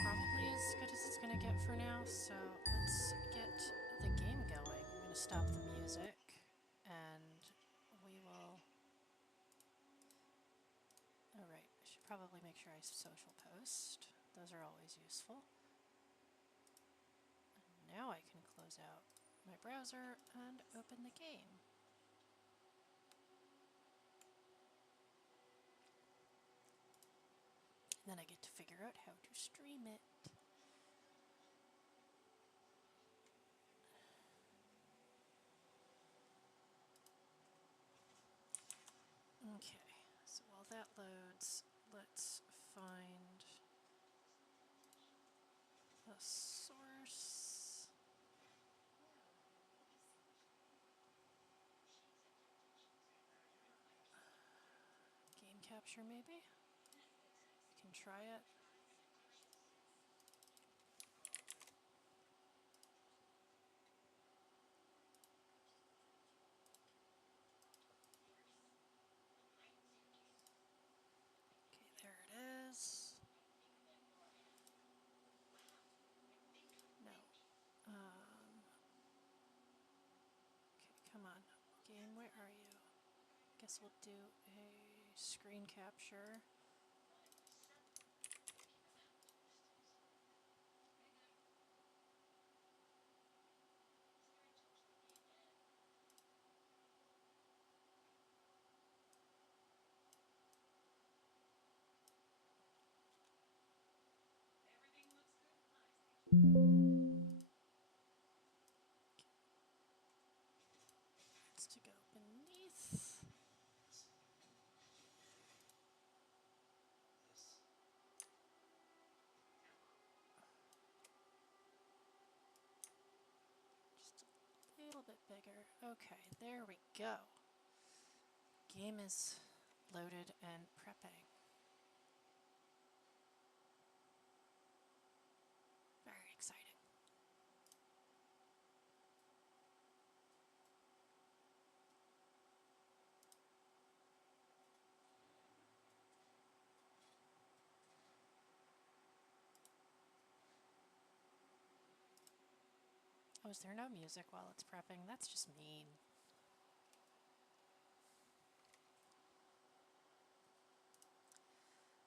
Probably as good as it's gonna get for now, so let's get the game going. I'm gonna stop the music and we will... Alright, I should probably make sure I social post. Those are always useful. And now I can close out my browser and open the game. Then I get to figure out how to stream it. Okay, so while that loads, let's find the source. Game capture, maybe? We can try it. Okay, there it is. No. Okay, come on. Game, where are you? Guess we'll do a screen capture. needs to go beneath. Just a little bit bigger. Okay, there we go. Game is loaded and prepping. Very exciting. Oh, is there no music while it's prepping? That's just mean.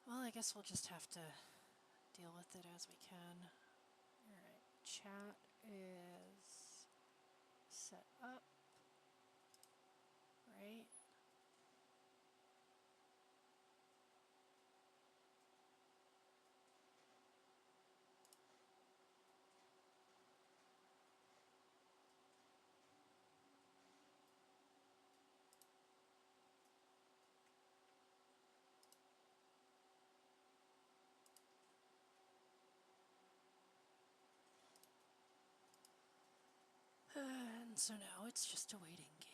Well, I guess we'll just have to deal with it as we can. Alright, chat is set up, right? And so now it's just a waiting game.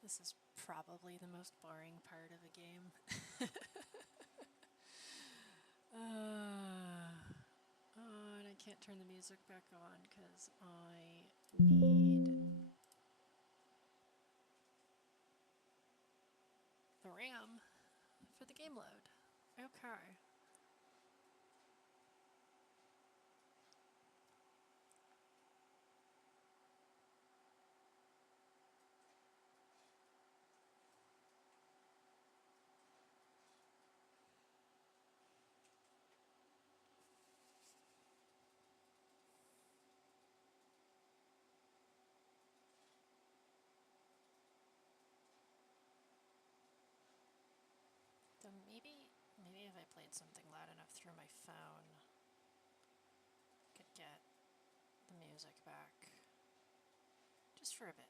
This is probably the most boring part of a game. And I can't turn the music back on because I need the RAM for the game load. Okay. So maybe if I played something loud enough through my phone, I could get the music back. Just for a bit.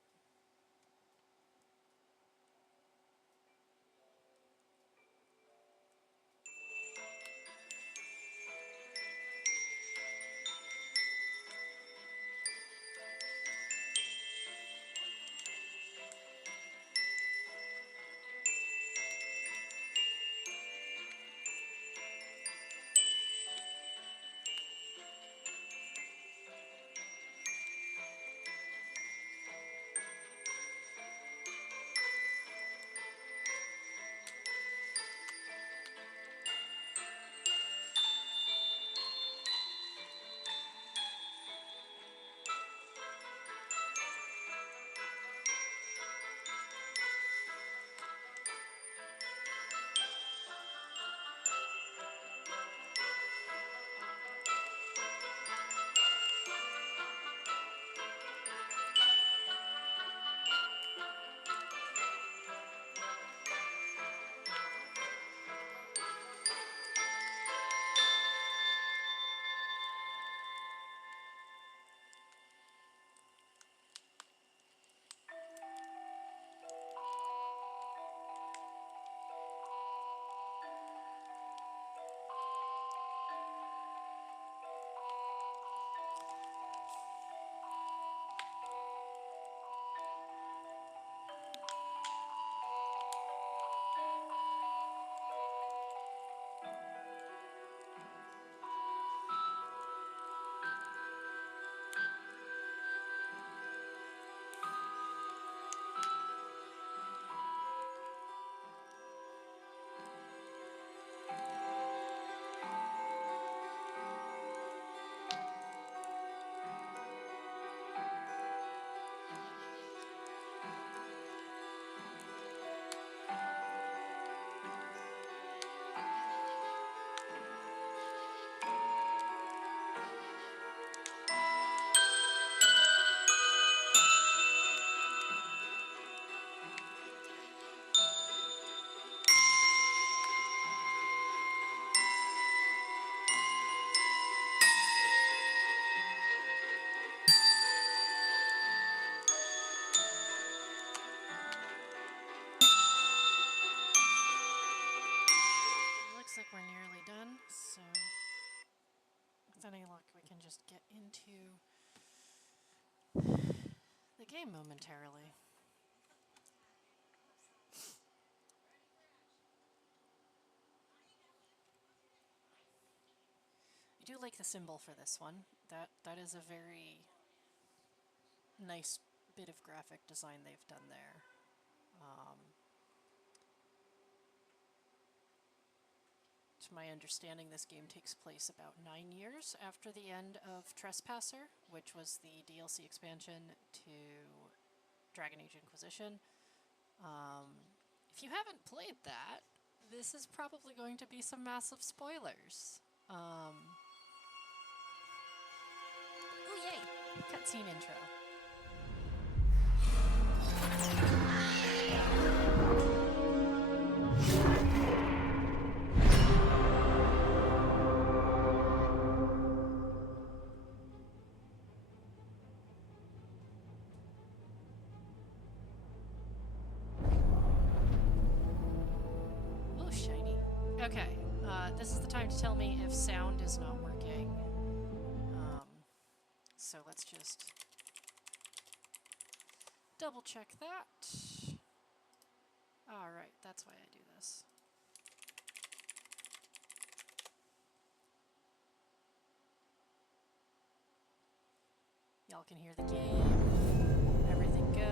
again, so with any luck we can just get into the game momentarily. I do like the symbol for this one. That is a very nice bit of graphic design they've done there. To my understanding, this game takes place about 9 years after the end of Trespasser, which was the DLC expansion to Dragon Age Inquisition. If you haven't played that, this is probably going to be some massive spoilers. Oh yay! Cutscene intro. Ooh, shiny. Okay, this is the time to tell me if sound is not working. So let's just double check that. Alright, that's why I do this. Y'all can hear the game. Everything good.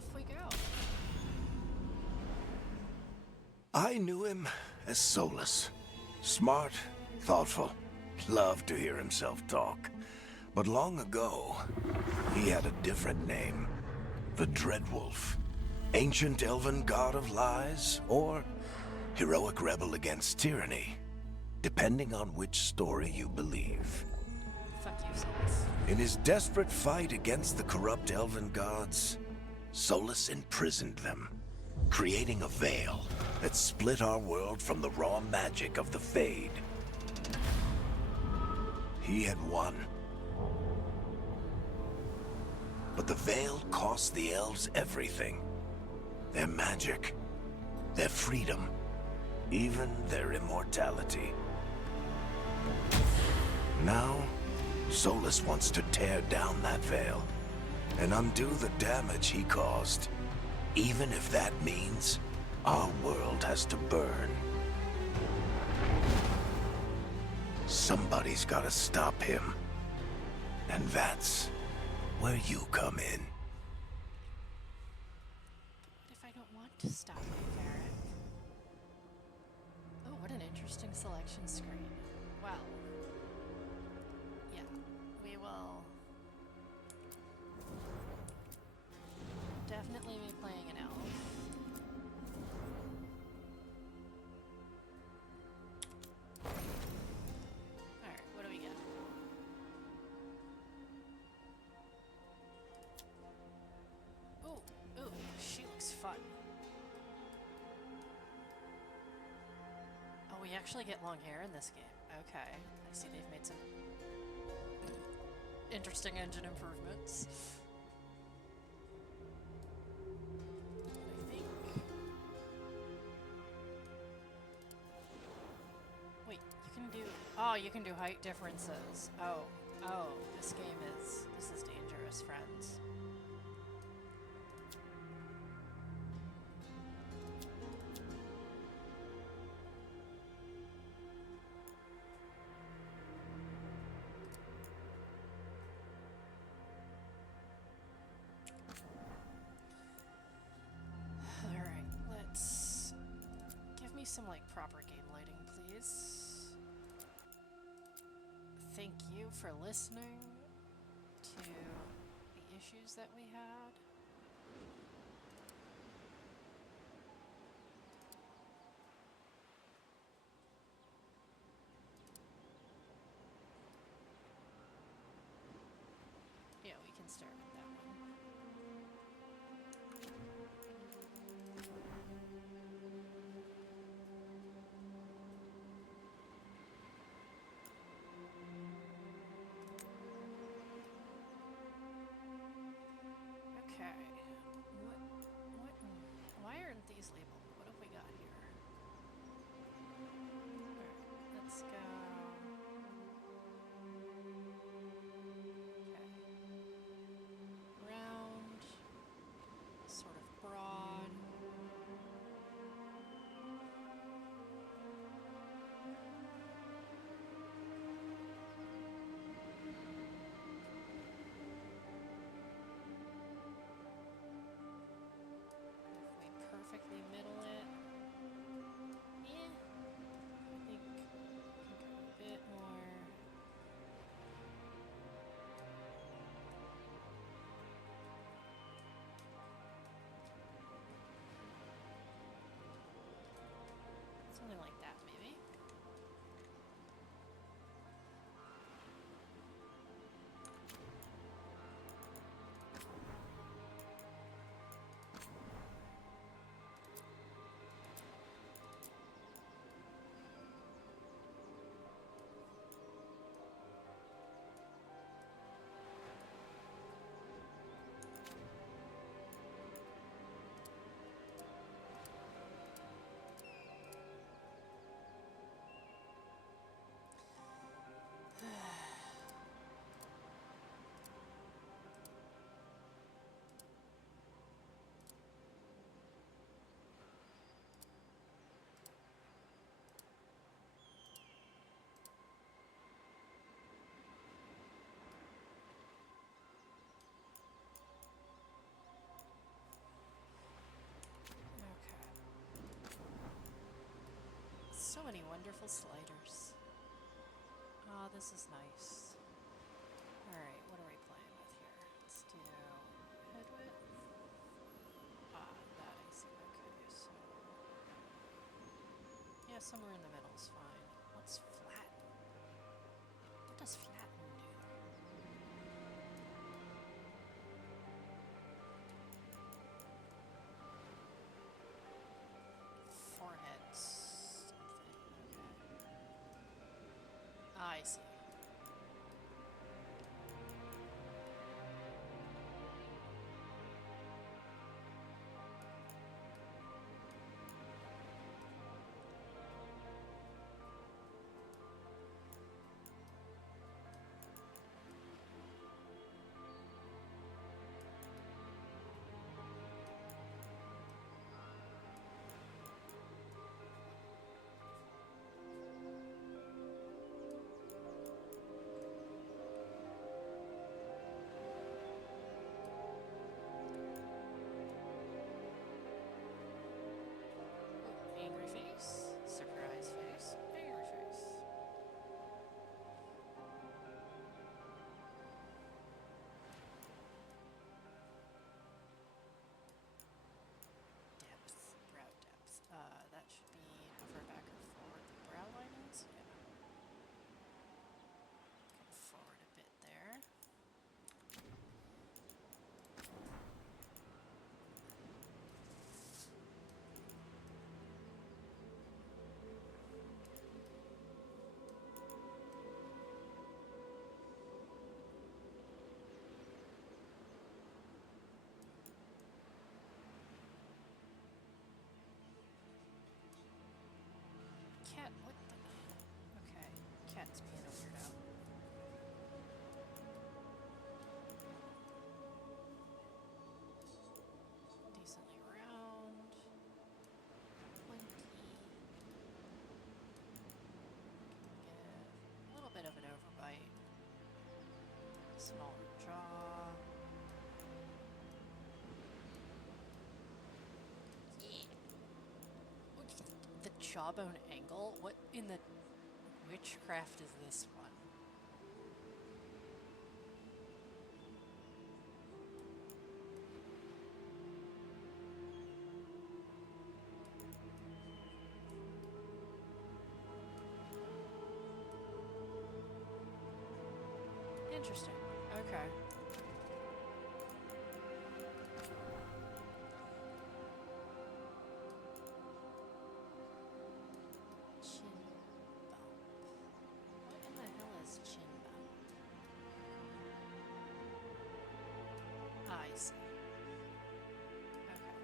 off we go. I knew him as Solus. Smart, thoughtful, loved to hear himself talk. But long ago, he had a different name. The Dreadwolf. Ancient elven god of lies, or heroic rebel against tyranny, depending on which story you believe. Fuck you, Solus. In his desperate fight against the corrupt elven gods, Solus imprisoned them, creating a veil that split our world from the raw magic of the Fade. He had won. But the veil cost the elves everything. Their magic, their freedom, even their immortality. Now, Solus wants to tear down that veil and undo the damage he caused, even if that means our world has to burn. Somebody's gotta stop him. And that's where you come in. What if I don't want to stop my Varric? Oh, what an interesting selection screen. Well, yeah, we will definitely be playing an elf. Alright, what do we get? Ooh, she looks fun. Oh, we actually get long hair in this game. Okay, I see they've made some interesting engine improvements. I think... Wait, you can do... Oh, you can do height differences. Oh, this is dangerous, friends. Some like proper game lighting, please. Thank you for listening to the issues that we had. Yeah, we can start with that one. Why aren't these labeled? What have we got here? Alright, let's go. Okay. Round. Sort of broad. Perfectly middle it. Yeah. I think we can go a bit more. Something like that, maybe. wonderful sliders. Oh, this is nice. Alright, what are we playing with here? Let's do head width. Ah, that I see. Okay, so... yeah, somewhere in the middle is fine. What's flatten? What does flatten do? Forehead something. Okay. I see. Angry face, surprise face, angry face. Depth, brow depth. That should be upper back or forward. The brow linings, yeah. Come forward a bit there. Cat, what the? Okay, cat's being a weirdo. Decently round. Pointy. Give a little bit of an overbite. Smaller jaw. The jawbone angle? What in the witchcraft is this one? Interesting. Okay. Chin bump. What in the hell is chin bump? I see. Okay.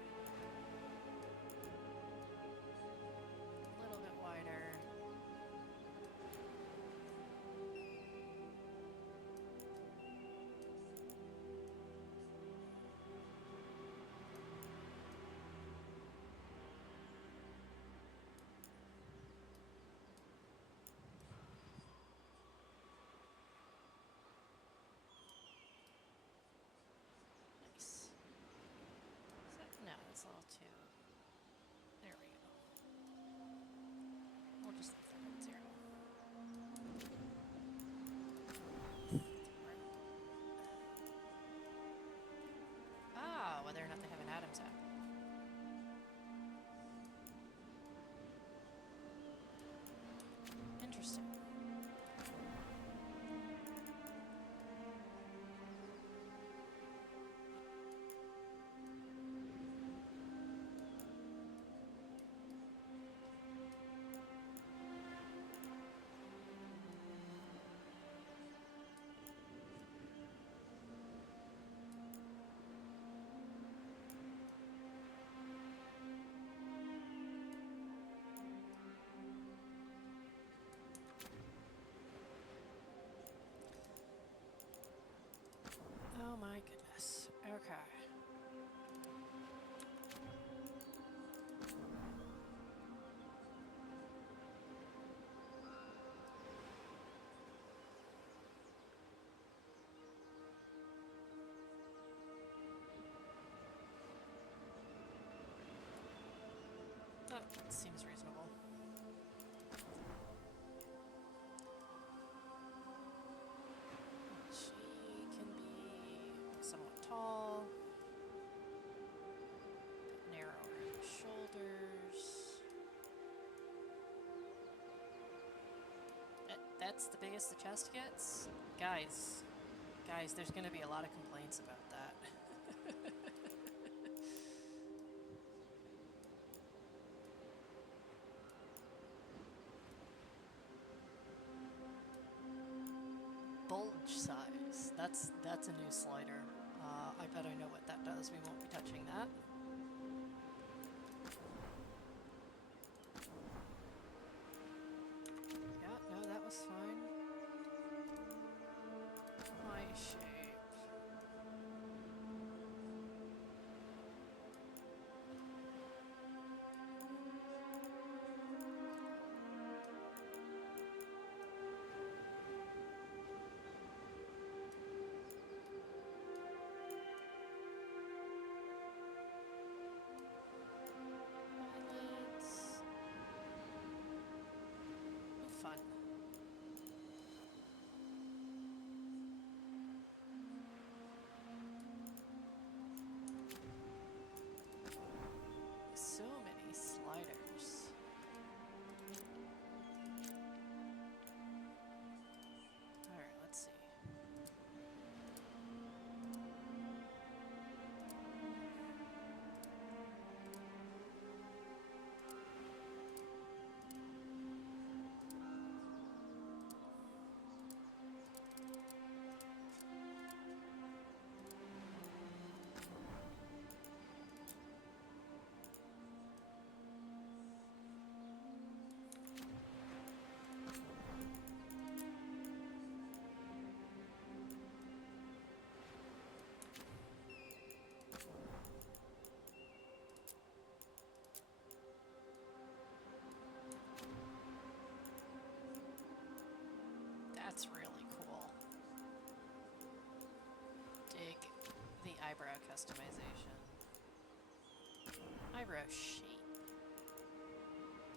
A little bit wider. Nice. No, that's a little too... there we go. We'll just leave that at 0. Ah, whether or not they have an Adam's apple. Interesting. Oh my goodness. Okay. That seems reasonable. pet's the biggest the chest gets? Guys, there's gonna be a lot of complaints about that. Bulge size. That's a new slider. I bet I know what that does. We won't be touching that. Yeah, no, that was fine. My shape. Eyelids. Fun. So many sliders. Alright, let's see. That's really cool. Dig the eyebrow customization. Eyebrow shape.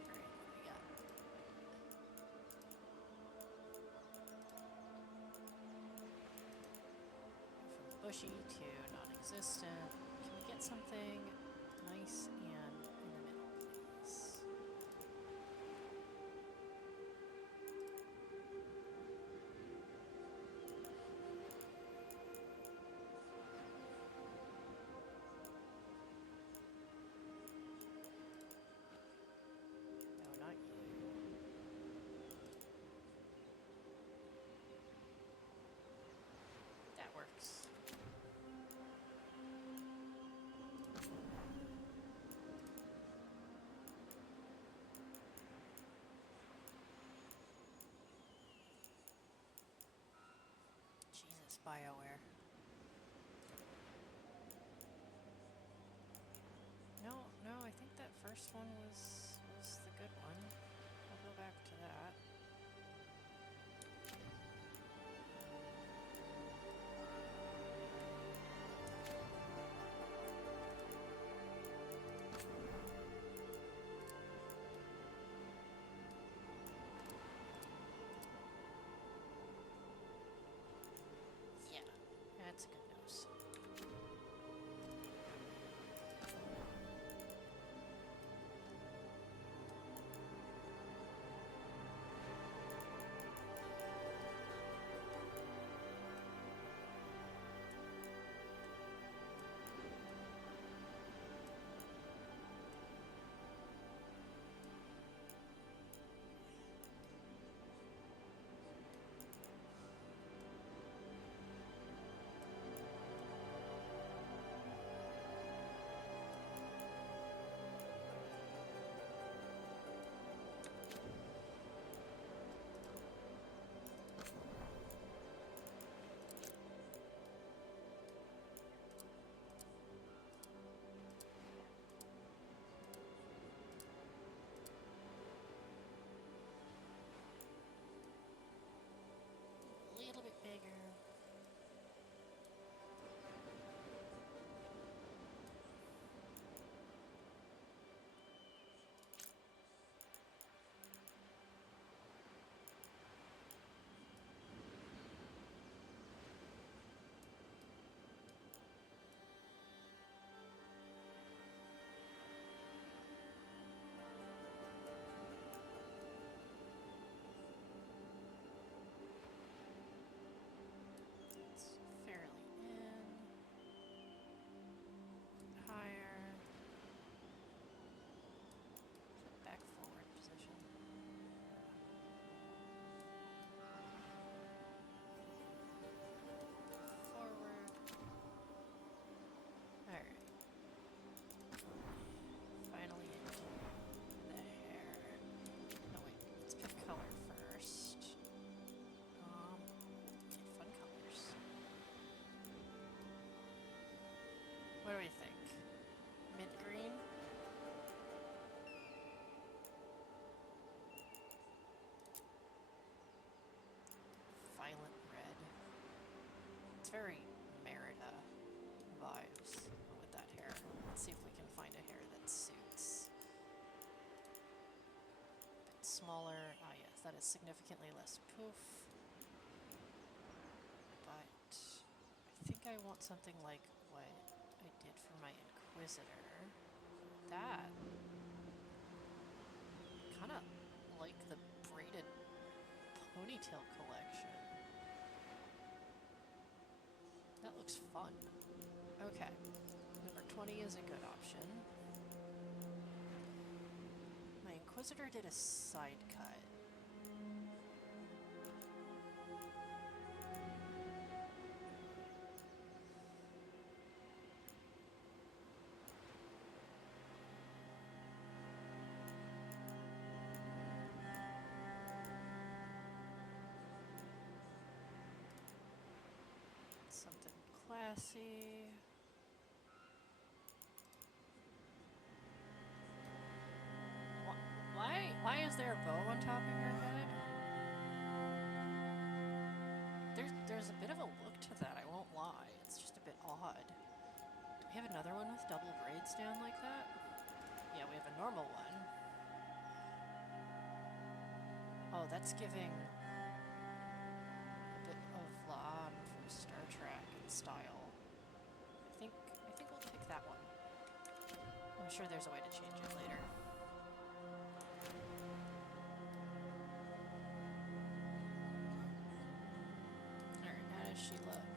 Alright, what do we got? From bushy to non-existent. Can we get something nice and in the middle, please? No, not you. That works. Jesus, BioWare. No, I think that first one was the good one. I'll go back to that. Yeah. very Merida vibes with that hair. Let's see if we can find a hair that suits. A bit smaller. Ah, yes, that is significantly less poof. But I think I want something like what I did for my Inquisitor. That. Kind of like the braided ponytail collection. That looks fun. Okay, number 20 is a good option. My Inquisitor did a side cut. Something classy. Why is there a bow on top of your head? There's a bit of a look to that, I won't lie. It's just a bit odd. Do we have another one with double braids down like that? Yeah, we have a normal one. Oh, that's giving a bit of Lam from Star Trek in style. I think we'll pick that one. I'm sure there's a way to change it later. Alright, how does she look?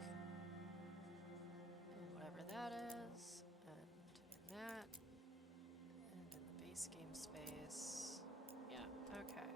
And whatever that is, and in that, and in the base game space. Yeah, okay.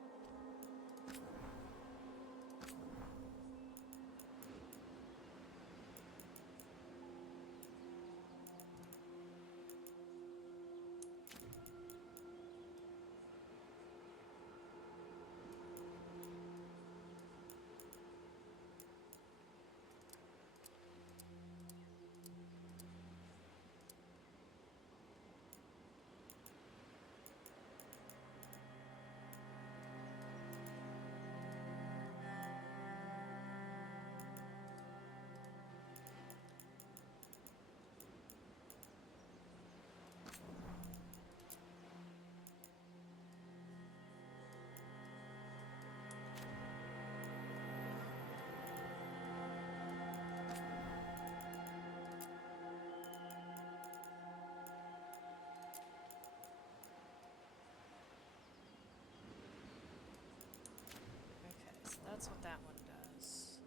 That's what that one does.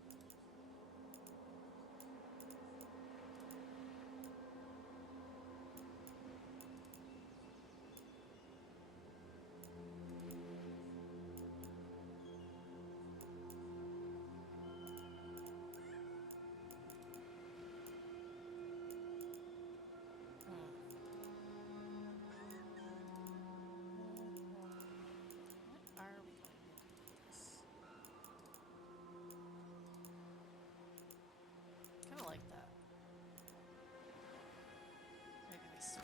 What are we going to do with this? Kind of like that. Maybe we switch.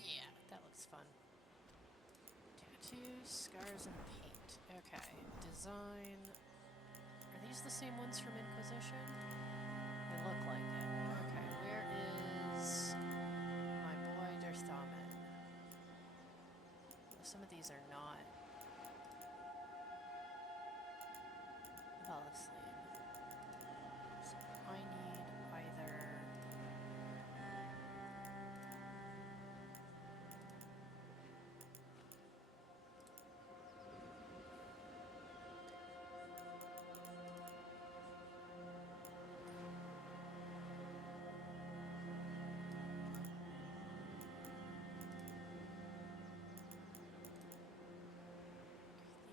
Yeah, that looks fun. Tattoos, scars, and paint. Okay, design. Are these the same ones from Inquisition? They look like it. Okay, where is my boy Derthamen? Some of these are not. Velasline. So I need either.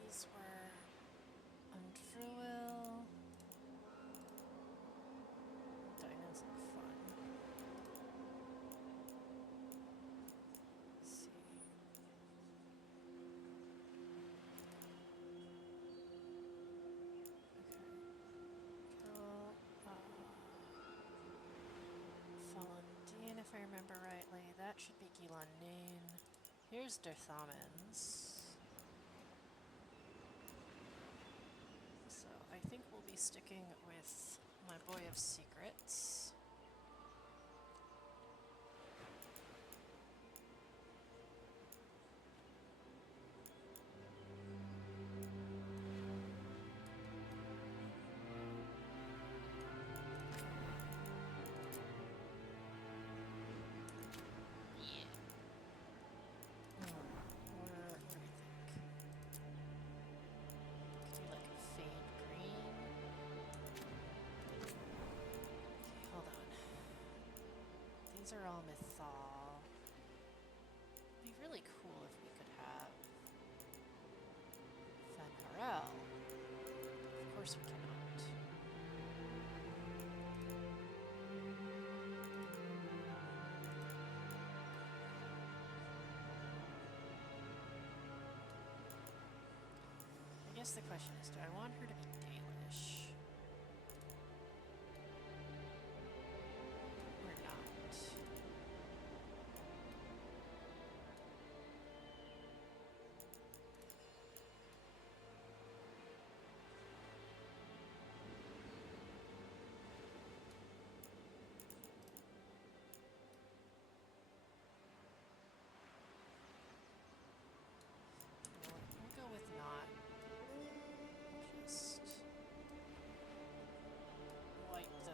These were Undruil. that should be Gilan Nain. Here's Derthamens. So I think we'll be sticking with my boy of secrets. These are all mythol. It'd be really cool if we could have Fenharel. Of course we cannot. I guess the question is, do I want her to be Dalish?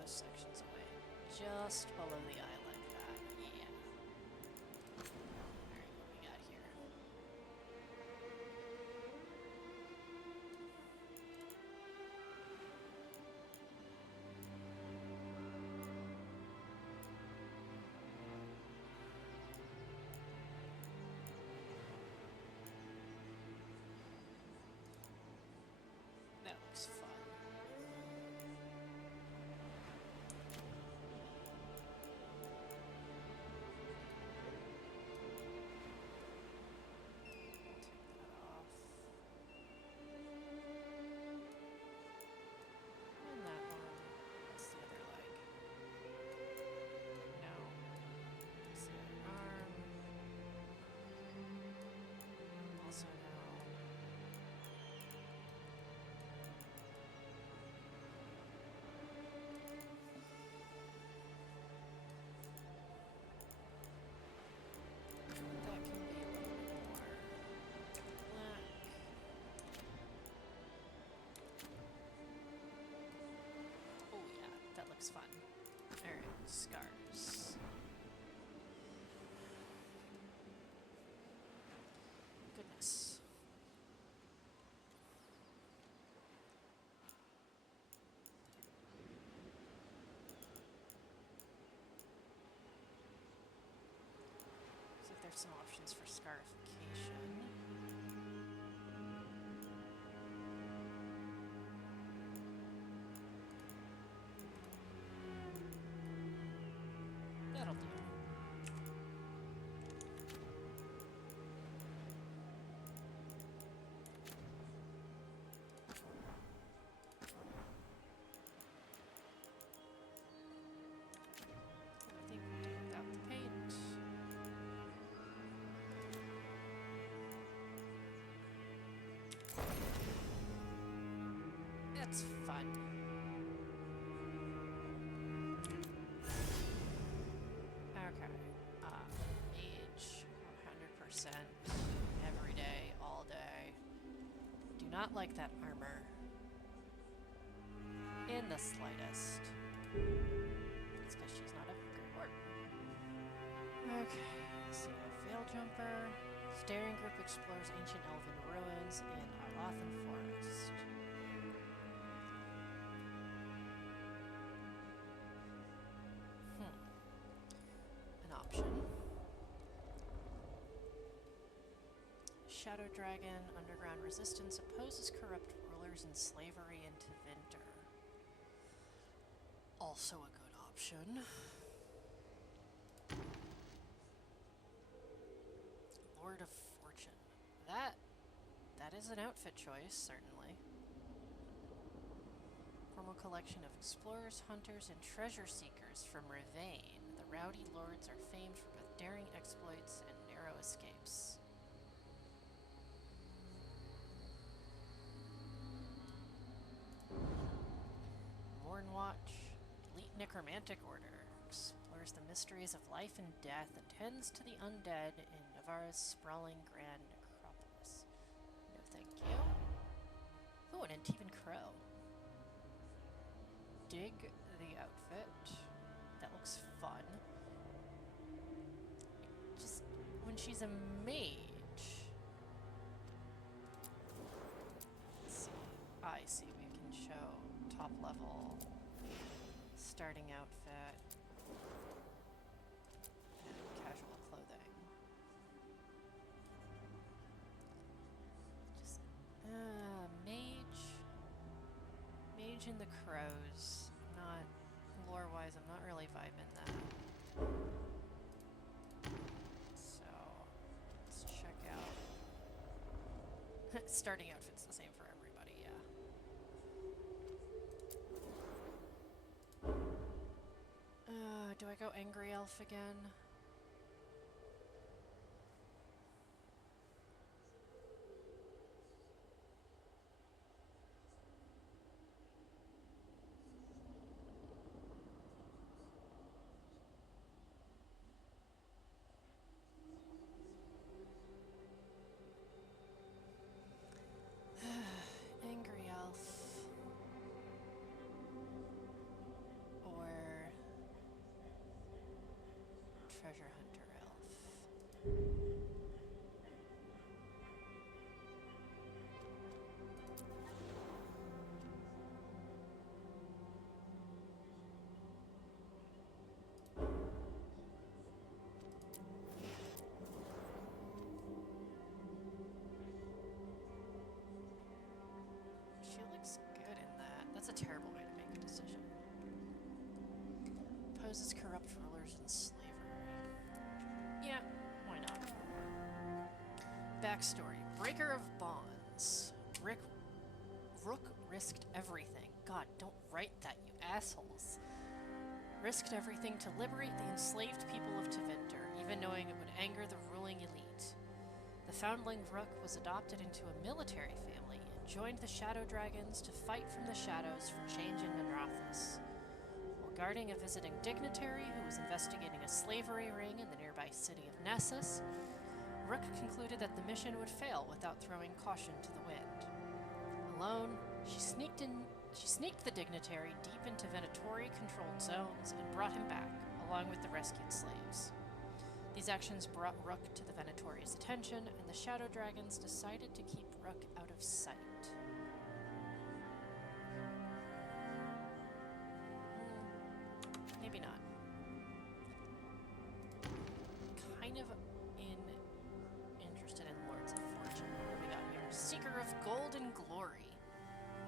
Sections away, just below the eye like that. Yeah. Alright, what we got here? That looks fun. Fun. Alright, scars. Goodness. See if there's some options for scarification. That'll do. I think we do without the paint. That's fun. Okay. Mage, 100%. Every day, all day. Do not like that armor. In the slightest. It's because she's not a great ward. Okay. So, Veil Jumper. Staring group explores ancient elven ruins in Arlathan Forest. An option. Shadow Dragon, Underground Resistance, opposes corrupt rulers and slavery into Vinter. Also a good option. Lord of Fortune. That is an outfit choice, certainly. Form a collection of explorers, hunters, and treasure seekers from Rivain. The rowdy lords are famed for both daring exploits and narrow escapes. Mornwatch, elite necromantic order, explores the mysteries of life and death and tends to the undead in Navarra's sprawling grand necropolis. No thank you. Oh, an Antivan Crow. Dig the outfit. That looks fun. Just, when she's a mage... Let's see. I see, we can show top level, starting outfit, and casual clothing. Just, Mage in the Crows. Not, lore-wise, I'm not really vibing that. So, let's check out. Starting outfit's the same for everybody, yeah. Do I go Angry Elf again? Angry Elf. Or Treasure Hunter Elf. She looks good in that. That's a terrible way to make a decision. Poses corrupt rulers in slavery. Yeah, why not? Backstory. Breaker of bonds. Rook risked everything. God, don't write that, you assholes. Risked everything to liberate the enslaved people of Tevinter, even knowing it would anger the ruling elite. The foundling Rook was adopted into a military family and joined the Shadow Dragons to fight from the shadows for change in Minrathous. While guarding a visiting dignitary who was investigating a slavery ring in the nearby city of Nessus, Rook concluded that the mission would fail without throwing caution to the wind. Alone, she sneaked the dignitary deep into Venatori-controlled zones and brought him back, along with the rescued slaves. These actions brought Rook to the Venatori's attention, and the Shadow Dragons decided to keep Rook out of sight. Maybe not. Kind of interested in Lords of Fortune. What do we got here? Seeker of Gold and Glory.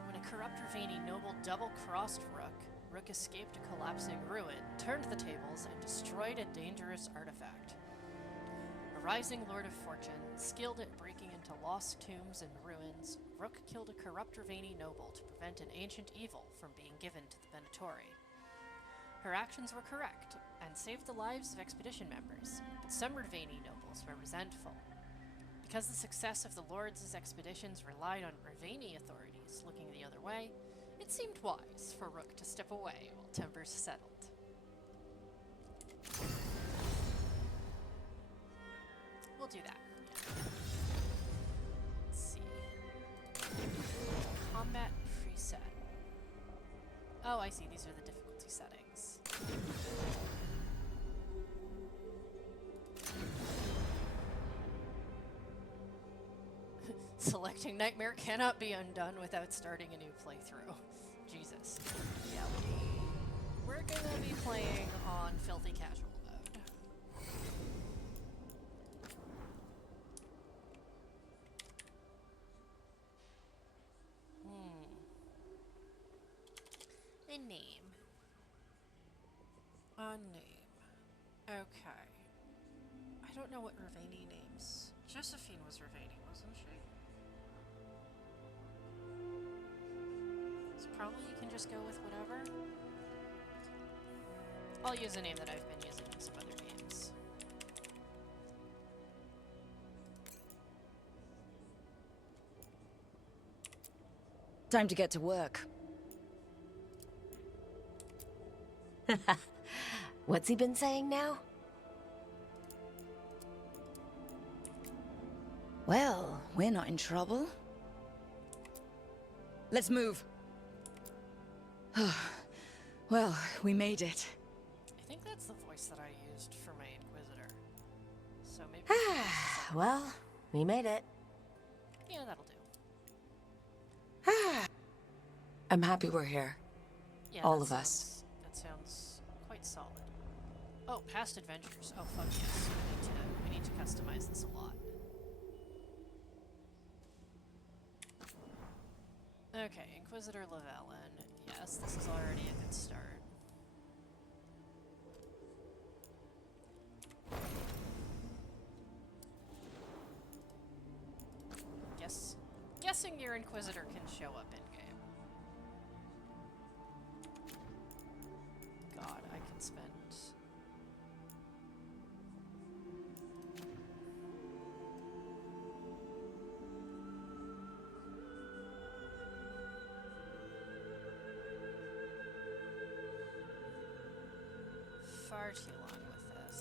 When a corrupt Ravani noble double-crossed Rook, Rook escaped a collapsing ruin, turned the tables, and destroyed a dangerous artifact. A rising Lord of Fortune, skilled at breaking into lost tombs and ruins, Rook killed a corrupt Ravani noble to prevent an ancient evil from being given to the Venatori. Her actions were correct, and saved the lives of expedition members, but some Ravani nobles were resentful. Because the success of the Lords' expeditions relied on Ravani authorities looking the other way, it seemed wise for Rook to step away while tempers settled. We'll do that. Let's see. Combat preset. Oh, I see. These are the difficulty settings. Selecting Nightmare cannot be undone without starting a new playthrough. Jesus. Yeah, we're gonna be playing on Filthy Casual mode. A name. A name. Okay. I don't know what Ravani names. Josephine was Ravani, wasn't she? So probably you can just go with whatever. I'll use a name that I've been using in some other games. Time to get to work. What's he been saying now? Well, we're not in trouble. Let's move. Well, we made it. I think that's the voice that I used for my Inquisitor. So maybe... Well, we made it. yeah, that'll do. I'm happy we're here. Yeah, All that of us. That sounds quite solid. Oh, past adventures. Oh, fuck yes. We need to customize this a lot. Okay, Inquisitor Llewellyn. Yes, this is already a good start. Guessing your Inquisitor can show up in-game. God, I can spend... far too long with this.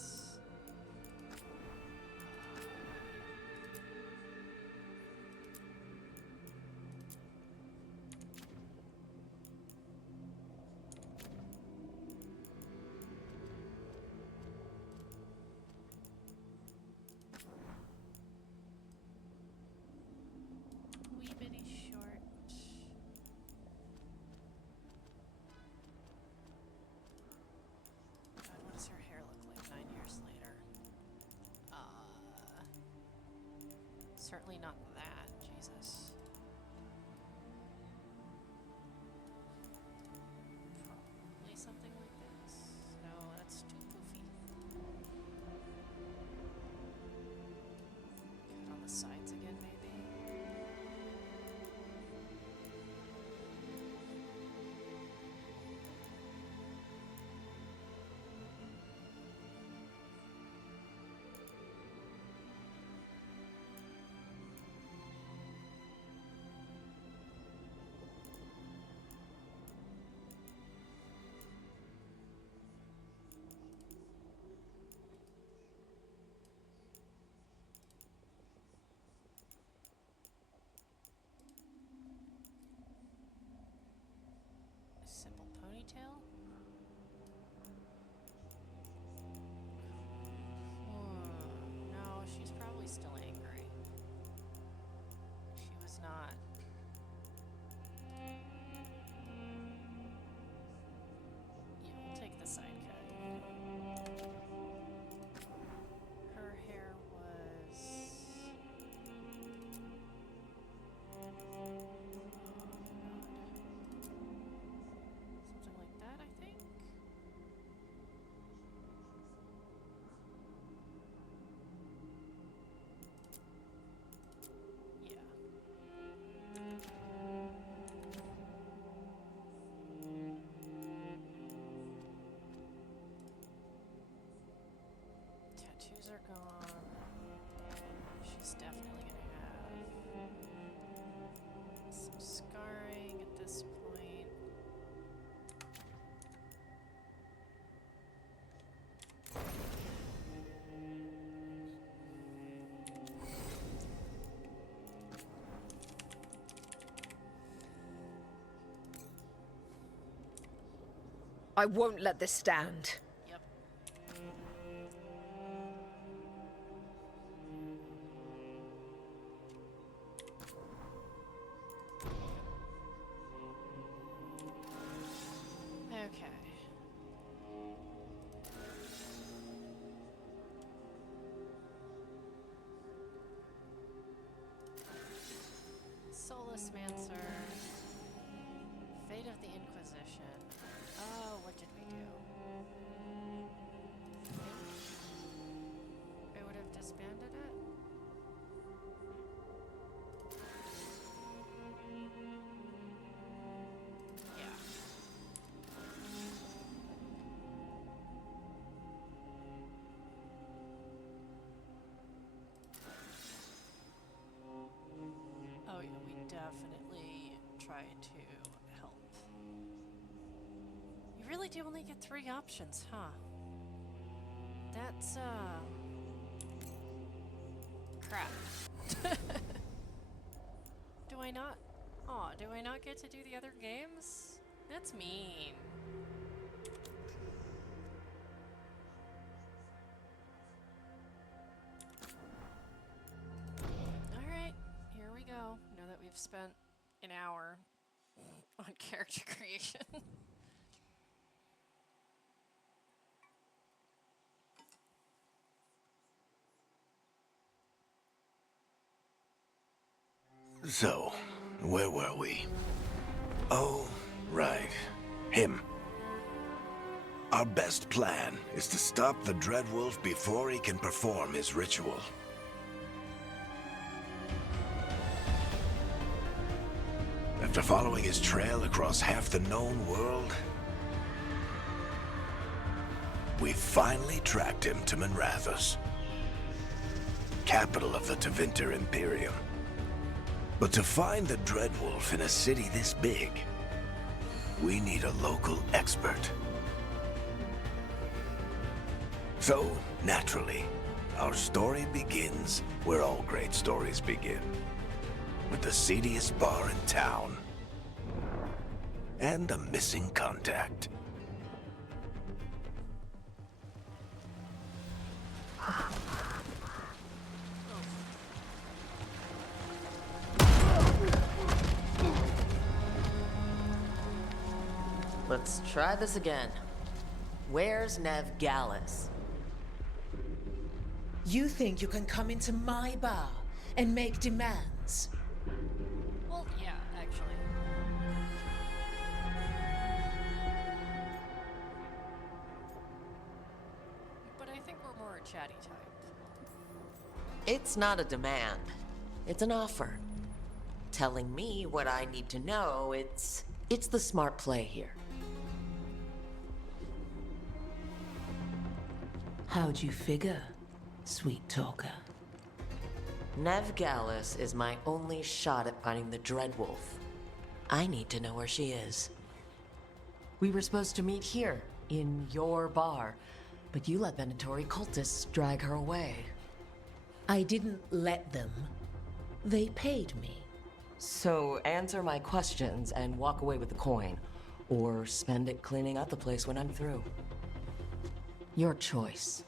Wee bitty short. God, what does her hair look like 9 years later? Certainly not that, Jesus. Probably something like this. No, that's too poofy. Cut on the sides again, maybe? Simple ponytail? No, she's probably still angry. She was not. Yeah, we'll take the side cut. Her hair was... something like that, I think? Yeah. Tattoos are gone. She's definitely gonna have some scarring at this point. I won't let this stand. Yep. Okay. Solus Mancer. Fate of the Inquisition. Oh, what did we do? I would have disbanded it? Yeah. Oh yeah, we definitely tried try to help. You really do only get 3 options, huh? That's, crap. Do I not? Aw, do I not get to do the other games? That's mean. Alright, here we go. Now that we've spent an hour on character creation. So, where were we? Oh, right. Him. Our best plan is to stop the Dreadwolf before he can perform his ritual. After following his trail across half the known world, we finally tracked him to Minrathous, capital of the Tevinter Imperium. But to find the Dreadwolf in a city this big, we need a local expert. So, naturally, our story begins where all great stories begin. With the seediest bar in town. And a missing contact. Let's try this again. Where's Nev Gallus? You think you can come into my bar and make demands? Well, yeah, actually. But I think we're more a chatty type. It's not a demand. It's an offer. Telling me what I need to know, it's the smart play here. How'd you figure, sweet talker? Nev Gallus is my only shot at finding the Dreadwolf. I need to know where she is. We were supposed to meet here, in your bar, but you let Venatori cultists drag her away. I didn't let them. They paid me. So answer my questions and walk away with the coin, or spend it cleaning up the place when I'm through. Your choice.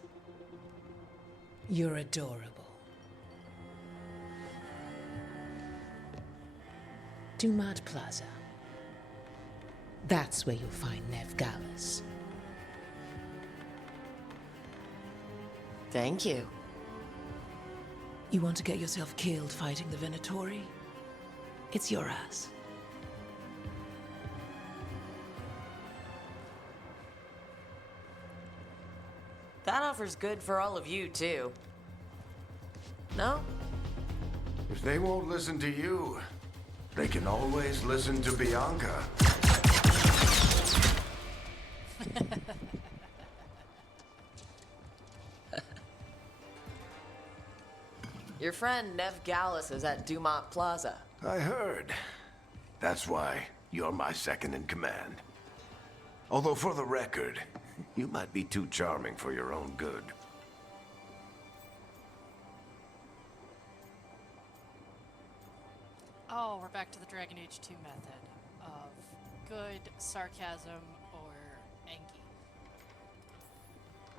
You're adorable. Dumad Plaza. That's where you'll find Nev Gallus. Thank you. You want to get yourself killed fighting the Venatori? It's your ass. That offer's good for all of you, too. No? If they won't listen to you, they can always listen to Bianca. Your friend Nev Gallus is at Dumont Plaza. I heard. That's why you're my second in command. Although for the record, you might be too charming for your own good. Oh, we're back to the Dragon Age 2 method of good, sarcasm, or Enki.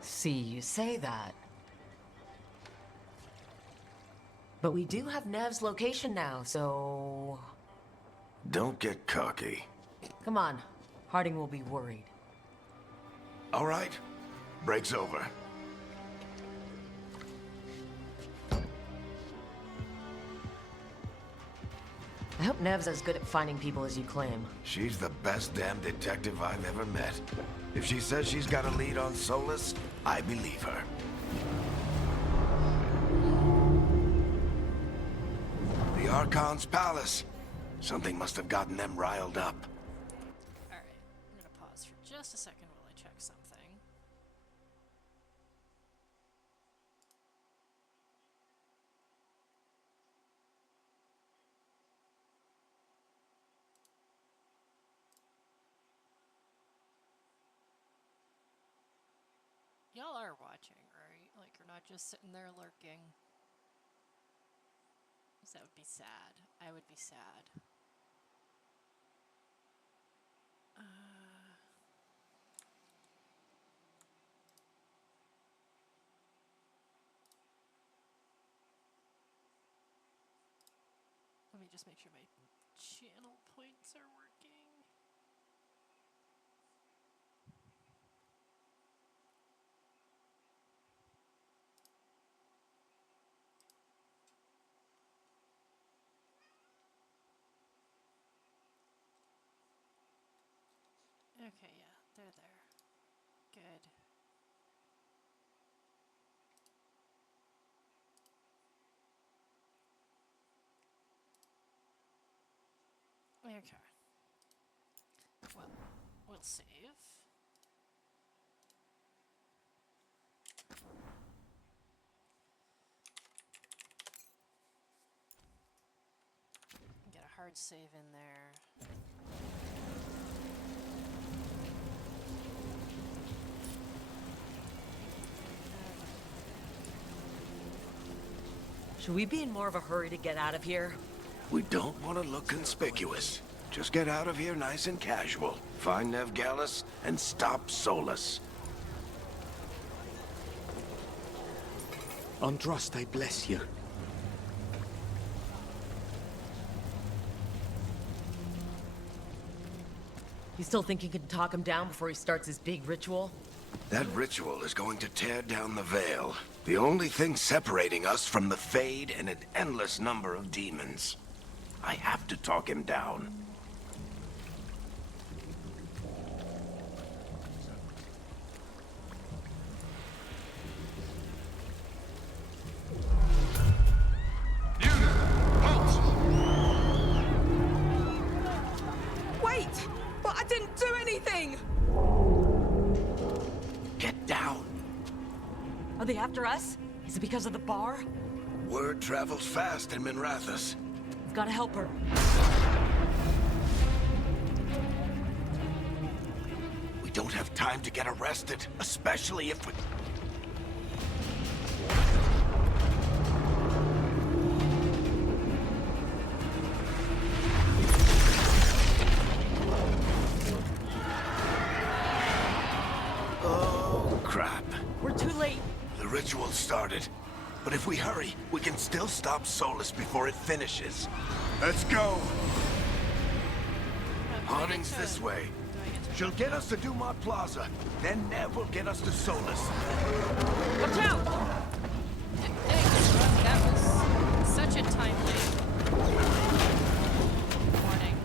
See, you say that. But we do have Nev's location now, so... Don't get cocky. Come on. Harding will be worried. All right. Break's over. I hope Nev's as good at finding people as you claim. She's the best damn detective I've ever met. If she says she's got a lead on Solus, I believe her. The Archon's palace. Something must have gotten them riled up. Alright, I'm gonna pause for just a second while I check something. Y'all are watching, right? Like, you're not just sitting there lurking. 'Cause that would be sad. I would be sad. Let me just make sure my channel points are working. Okay, yeah, they're there. Good. Okay. Well, we'll save. Get a hard save in there. Should we be in more of a hurry to get out of here? We don't want to look conspicuous. Just get out of here nice and casual. Find Nev Gallus and stop Solus. Androst, I bless you. You still think you can talk him down before he starts his big ritual? That ritual is going to tear down the Veil. The only thing separating us from the Fade and an endless number of demons. I have to talk him down. Wait! But I didn't do anything! Get down. Are they after us? Is it because of the bar? Word travels fast in Minrathous. We've got to help her. We don't have time to get arrested, especially if we... Oh, crap. We're too late. The ritual started. But if we hurry, we can still stop Solus before it finishes. Let's go! Harding's this way. She'll get us to Dumont Plaza. Then Nev will get us to Solus. Watch out! That was such a timely warning.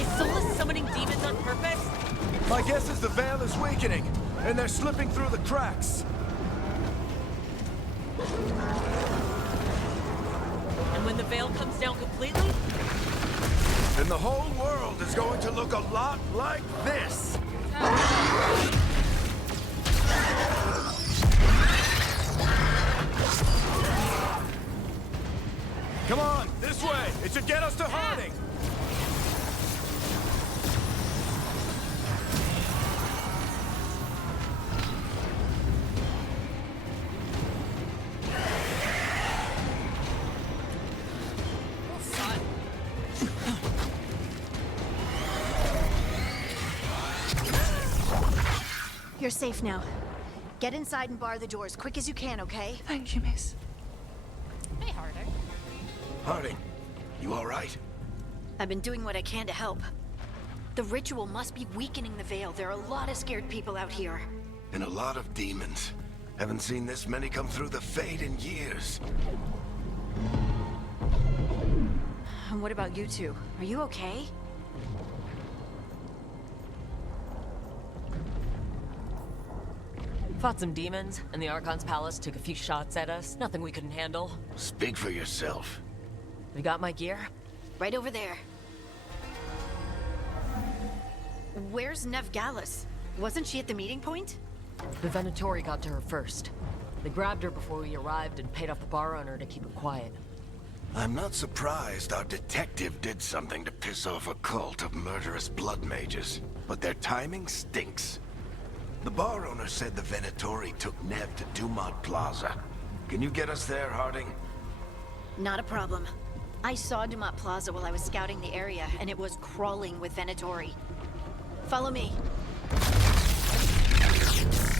Is Solus summoning demons on purpose? My guess is the Veil is weakening, and they're slipping through the cracks. And when the veil comes down completely? And the whole world is going to look a lot like this. Come on, this way. It should get us to Harding. You're safe now. Get inside and bar the doors quick as you can, okay? Thank you, miss. Hey, Harding. Harding, you all right? I've been doing what I can to help. The ritual must be weakening the Veil. There are a lot of scared people out here. And a lot of demons. Haven't seen this many come through the Fade in years. And what about you two? Are you okay? Fought some demons, and the Archon's palace took a few shots at us. Nothing we couldn't handle. Speak for yourself. We got my gear. Right over there. Where's Nev Gallus? Wasn't she at the meeting point? The Venatori got to her first. They grabbed her before we arrived and paid off the bar owner to keep it quiet. I'm not surprised our detective did something to piss off a cult of murderous blood mages. But their timing stinks. The bar owner said the Venatori took Nev to Dumont Plaza. Can you get us there, Harding? Not a problem. I saw Dumont Plaza while I was scouting the area, and it was crawling with Venatori. Follow me.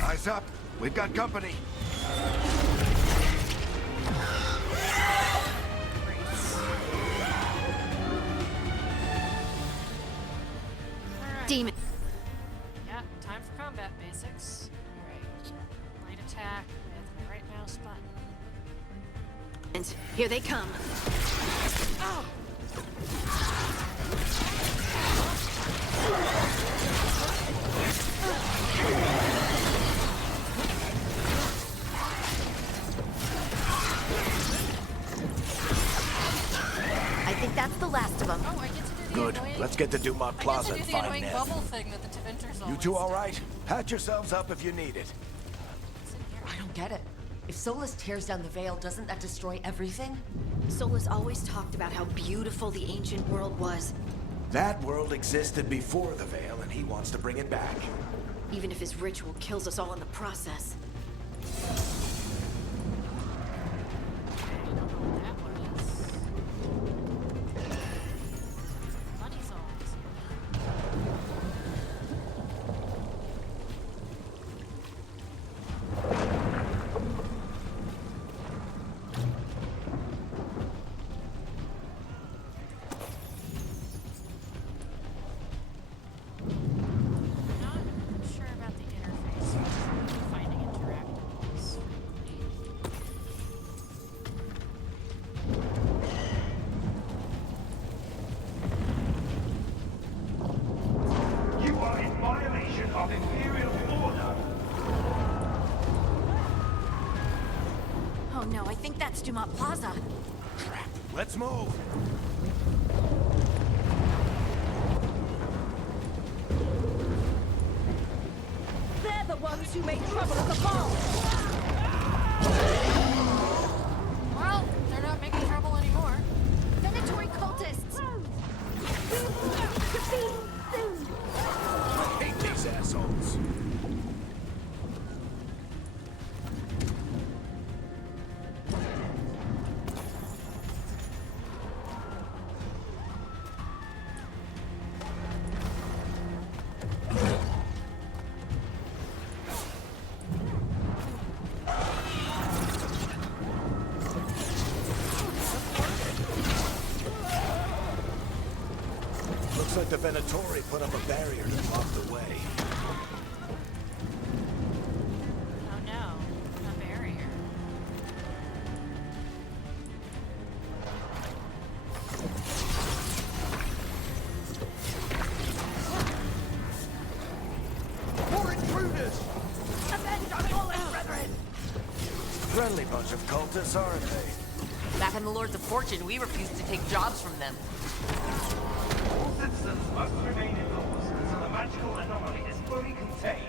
Eyes up. We've got company. Demon. Yeah, time for combat basics. Alright. Light attack with my right mouse button. And here they come. I think that's the last of them. Oh, I get to do the Good. annoying... Let's get to Dumont Plaza I and get to do the find annoying Nev. bubble thing that the Tevinters You always two all do. right? Patch yourselves up if you need it. What's in here? I don't get it. If Solus tears down the Veil, doesn't that destroy everything? Solus always talked about how beautiful the ancient world was, That world existed before the Veil, and he wants to bring it back. even if his ritual kills us all in the process. I don't know what that one is. Bloody souls. Not sure about the interface for finding interactables. You are in violation of Imperial order. Oh no, I think that's Dumont Plaza. Crap. Let's move. They're the ones who made trouble at the ball. Well, they're not making trouble anymore. Venatori cultists! I hate these assholes. Looks like the Venatori put up a barrier to block the way. Oh no, a barrier. More intruders! Avenge our fallen brethren! Friendly bunch of cultists, aren't they? Back in the Lords of Fortune, we refused to take jobs from them. All citizens must remain indoors until the magical anomaly is fully contained.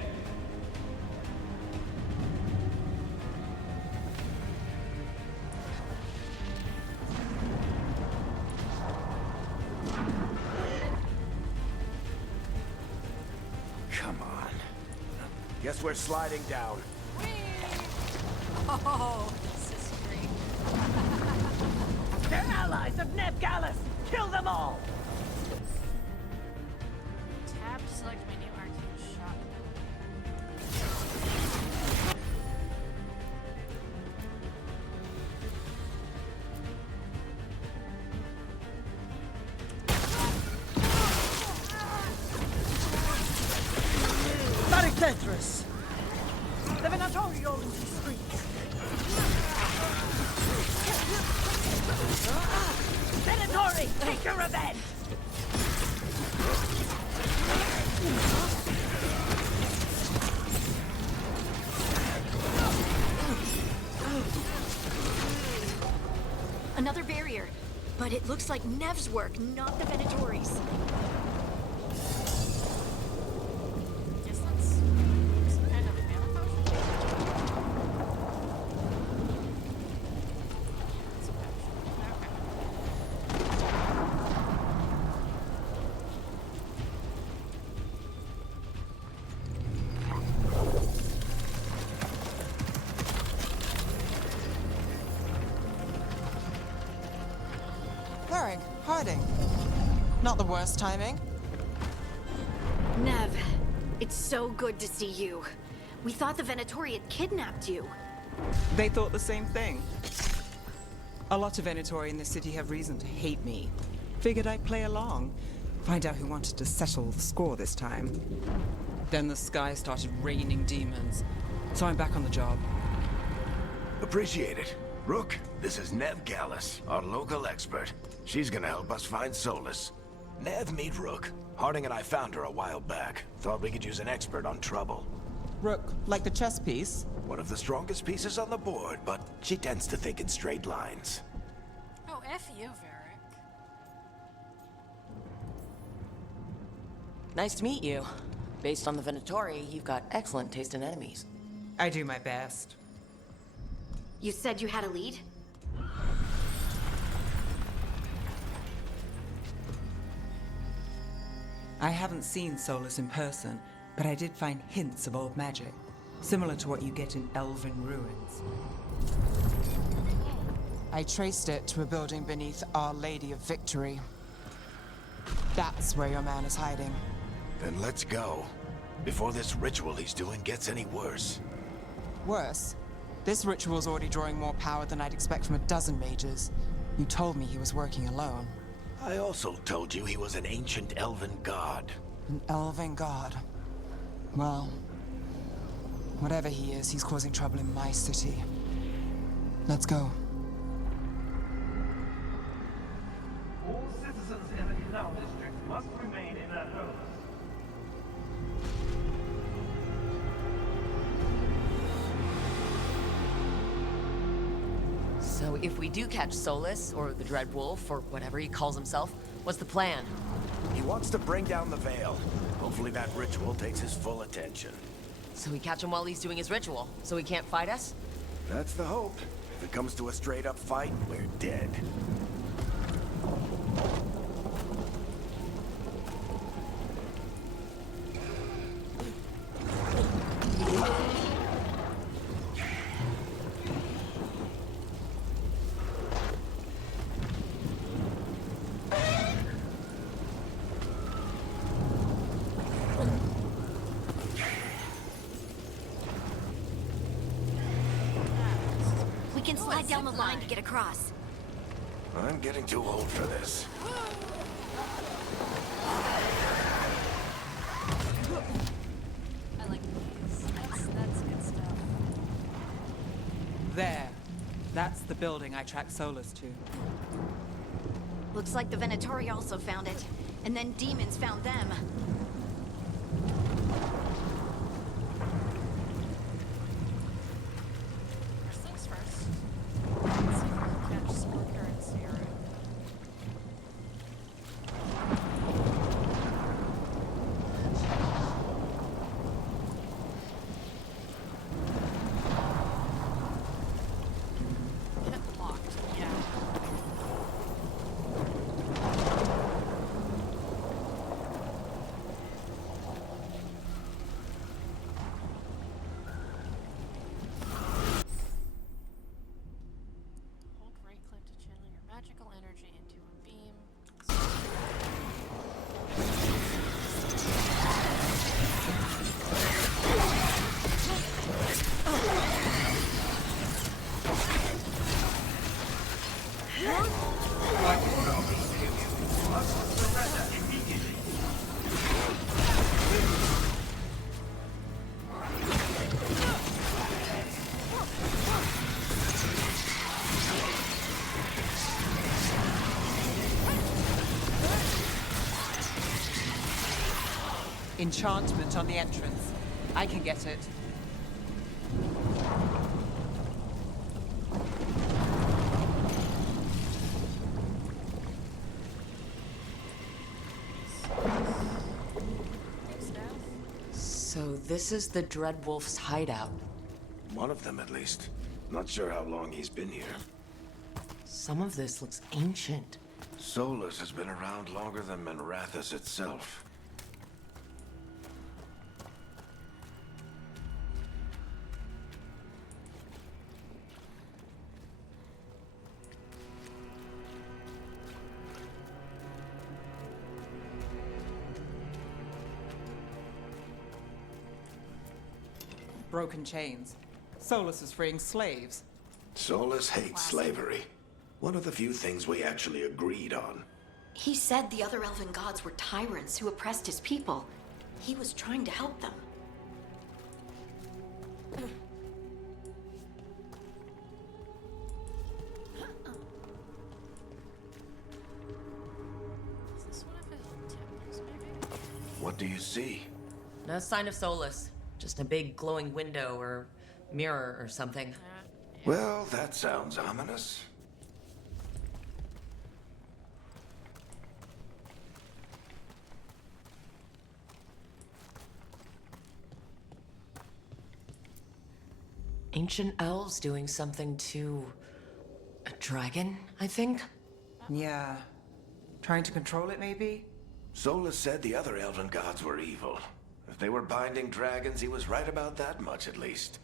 Come on. Guess we're sliding down. Whee! Oh, this is great. They're allies of Nev Gallus. Kill them all. Tab to select my new arcane shot ability. Barricators. The Venatori own these streets. Venatori, take your revenge. Another barrier. But it looks like Nev's work, not the Venatori's. Guess that's some kind of mana potion. It's a potion. Okay. Varric, hiding. Not the worst timing. Nev, it's so good to see you. We thought the Venatori had kidnapped you. They thought the same thing. A lot of Venatori in the city have reason to hate me. Figured I'd play along, find out who wanted to settle the score this time. Then the sky started raining demons, so I'm back on the job. Appreciate it. Rook, this is Nev Gallus, our local expert. She's gonna help us find Solus. Nev, meet Rook. Harding and I found her a while back. Thought we could use an expert on trouble. Rook, like the chess piece? One of the strongest pieces on the board, but she tends to think in straight lines. Oh, F you, Varric. Nice to meet you. Based on the Venatori, you've got excellent taste in enemies. I do my best. You said you had a lead? I haven't seen Solus in person, but I did find hints of old magic, similar to what you get in elven ruins. I traced it to a building beneath Our Lady of Victory. That's where your man is hiding. Then let's go. Before this ritual he's doing gets any worse. Worse, this ritual's already drawing more power than I'd expect from a dozen mages. You told me he was working alone. I also told you he was an ancient elven god. An elven god. Well, whatever he is, he's causing trouble in my city. Let's go. All citizens in the Canal District must remain in their homes. So if we do catch Solus, or the Dreadwolf, or whatever he calls himself, what's the plan? He wants to bring down the Veil. Hopefully that ritual takes his full attention. So we catch him while he's doing his ritual, so he can't fight us? That's the hope. If it comes to a straight-up fight, we're dead. We can slide down the line to get across. I'm getting too old for this. I like these. That's good stuff. There. That's the building I tracked Solus to. Looks like the Venatori also found it. And then demons found them. First things first. Let's see if we can catch Scorpion and Sierra. Get it locked, yeah. Hold right click to channel your magical energy into a beam. Enchantment on the entrance. I can get it. So this is the Dreadwolf's hideout. One of them, at least. Not sure how long he's been here. Some of this looks ancient. Solus has been around longer than Manrathus itself. broken chains. Solus is freeing slaves. Solus hates slavery. One of the few things we actually agreed on. He said the other elven gods were tyrants who oppressed his people. He was trying to help them. Is this one of his temples, maybe? What do you see? No sign of Solus. Just a big glowing window or mirror or something. Well, that sounds ominous. Ancient elves doing something to a dragon, I think? Yeah. Trying to control it, maybe? Solus said the other elven gods were evil. If they were binding dragons, he was right about that much, at least.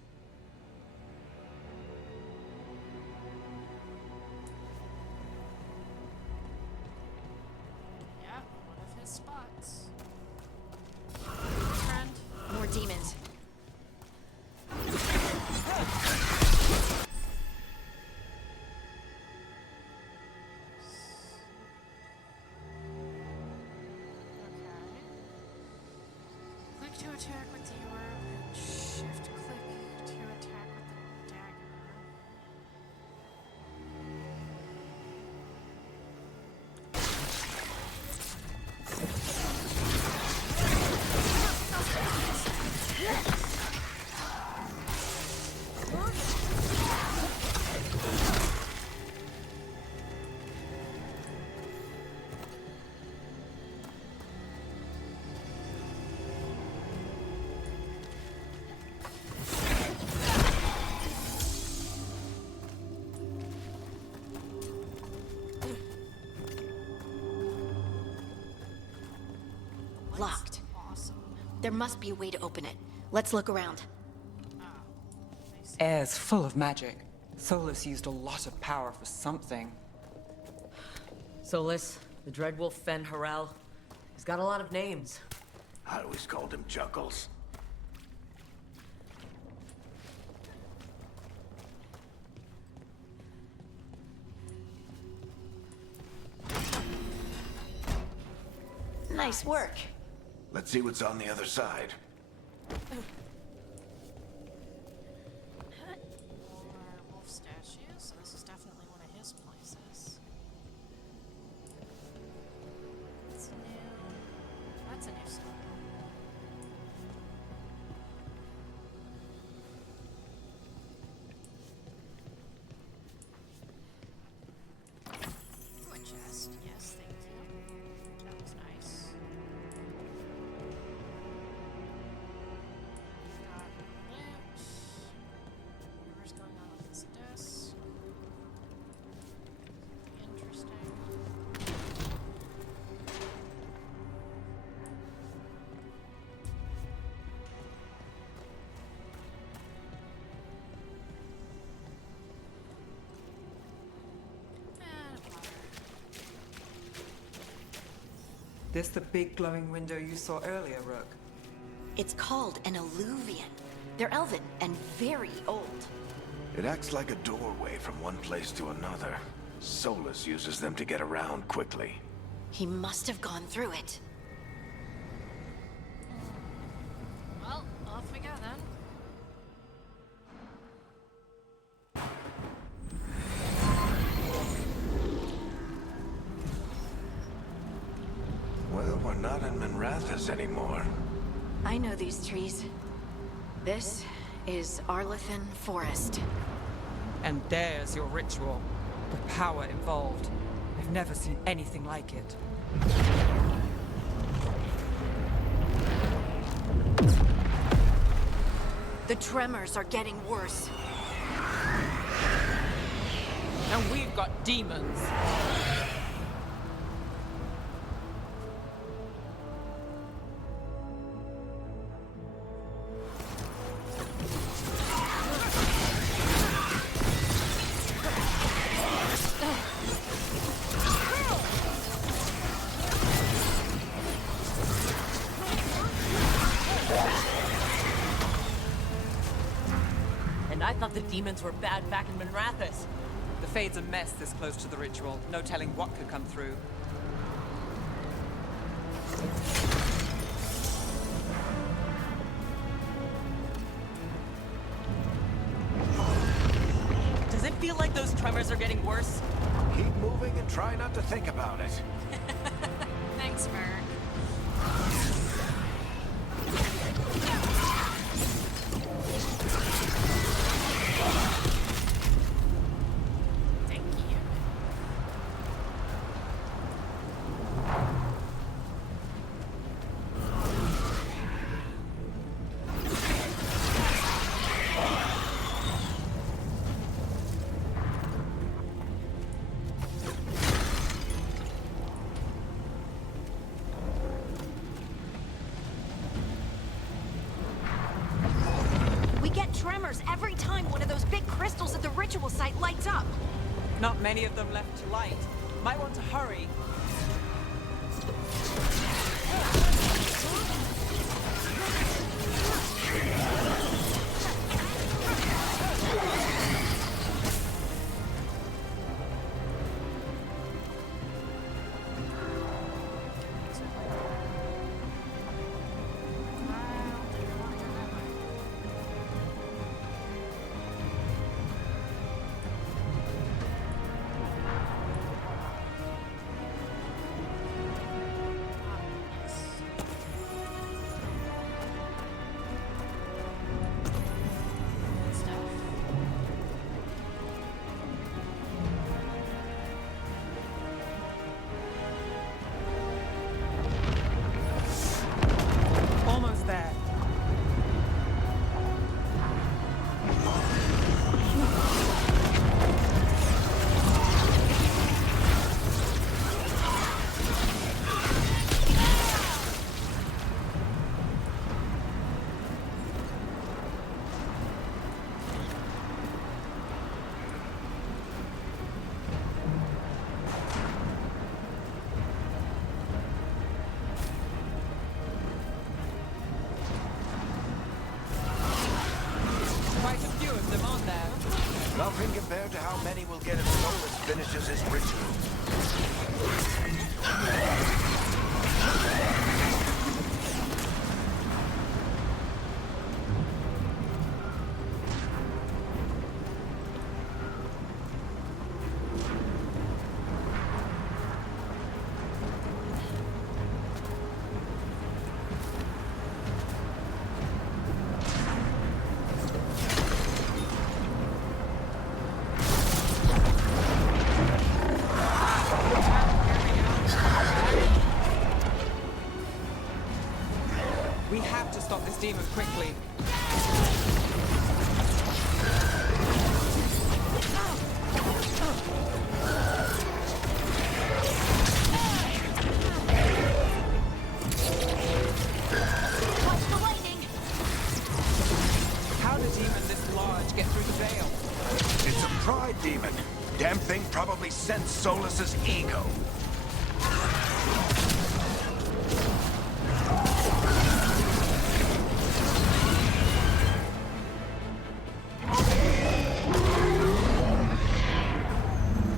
Yeah, one of his spots. Friend. More demons. Click to attack with the orb, and shift click to attack with the dagger. Locked. Awesome. There must be a way to open it. Let's look around. Air's full of magic. Solus used a lot of power for something. Solus, the Dreadwolf Fen Harel. He's got a lot of names. I always called him Chuckles. Nice work. Let's see what's on the other side. More wolf statues, so this is definitely one of his places. That's a new stone. Ooh, a chest. Yes, thank you. That was nice. Got loot. Whatever's going on with this desk. Interesting. And water. This the big glowing window you saw earlier, Rook? It's called an alluvian. They're elven and very old. It acts like a doorway from one place to another. Solus uses them to get around quickly. He must have gone through it. Well, off we go then. Well, we're not in Minrathous anymore. I know these trees. This is Arlethan Forest. And there's your ritual. The power involved. I've never seen anything like it. The tremors are getting worse. And we've got demons. thought the demons were bad back in Minrathous. The Fade's a mess this close to the ritual. No telling what could come through. Does it feel like those tremors are getting worse? Keep moving and try not to think about it. Thanks, Merc. Thank you. We get tremors every time one of those big crystals at the ritual site lights up. Not many of them left to light. Might want to hurry. Almost there. Quite a few of them on there. Nothing compared to how many will get if Solus finishes his ritual. We have to stop this demon quickly. Watch the lightning! How did demon this large get through the veil? It's a pride demon. Damn thing probably sensed Solus's ego.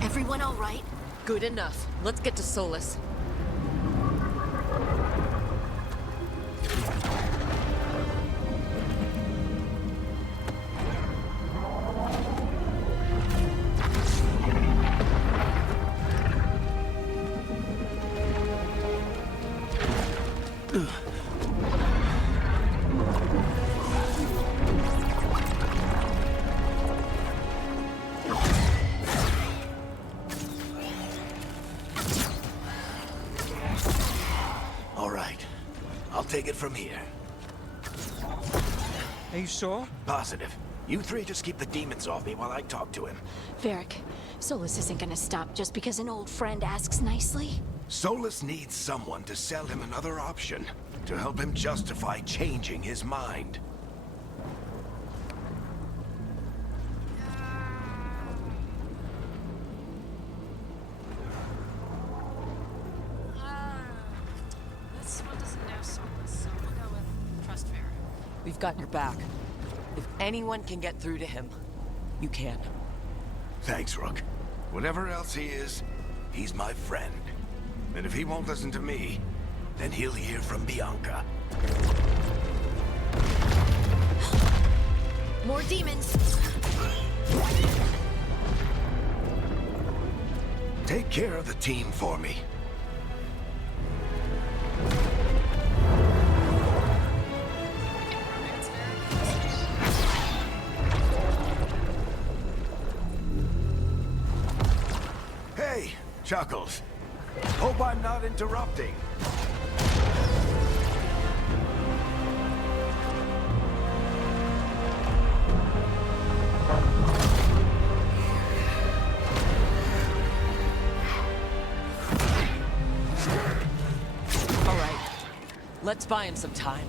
Everyone all right? Good enough. Let's get to Solus. All right. I'll take it from here. Are you sure? Positive. You three just keep the demons off me while I talk to him. Varric, Solus isn't gonna stop just because an old friend asks nicely. Solus needs someone to sell him another option, to help him justify changing his mind. This one doesn't know Solus, so we'll go with Trust Varric. We've got your back. If anyone can get through to him, you can. Thanks, Rook. Whatever else he is, he's my friend. And if he won't listen to me, then he'll hear from Bianca. More demons! Take care of the team for me. Hey, Chuckles. Hope I'm not interrupting. All right, let's buy him some time.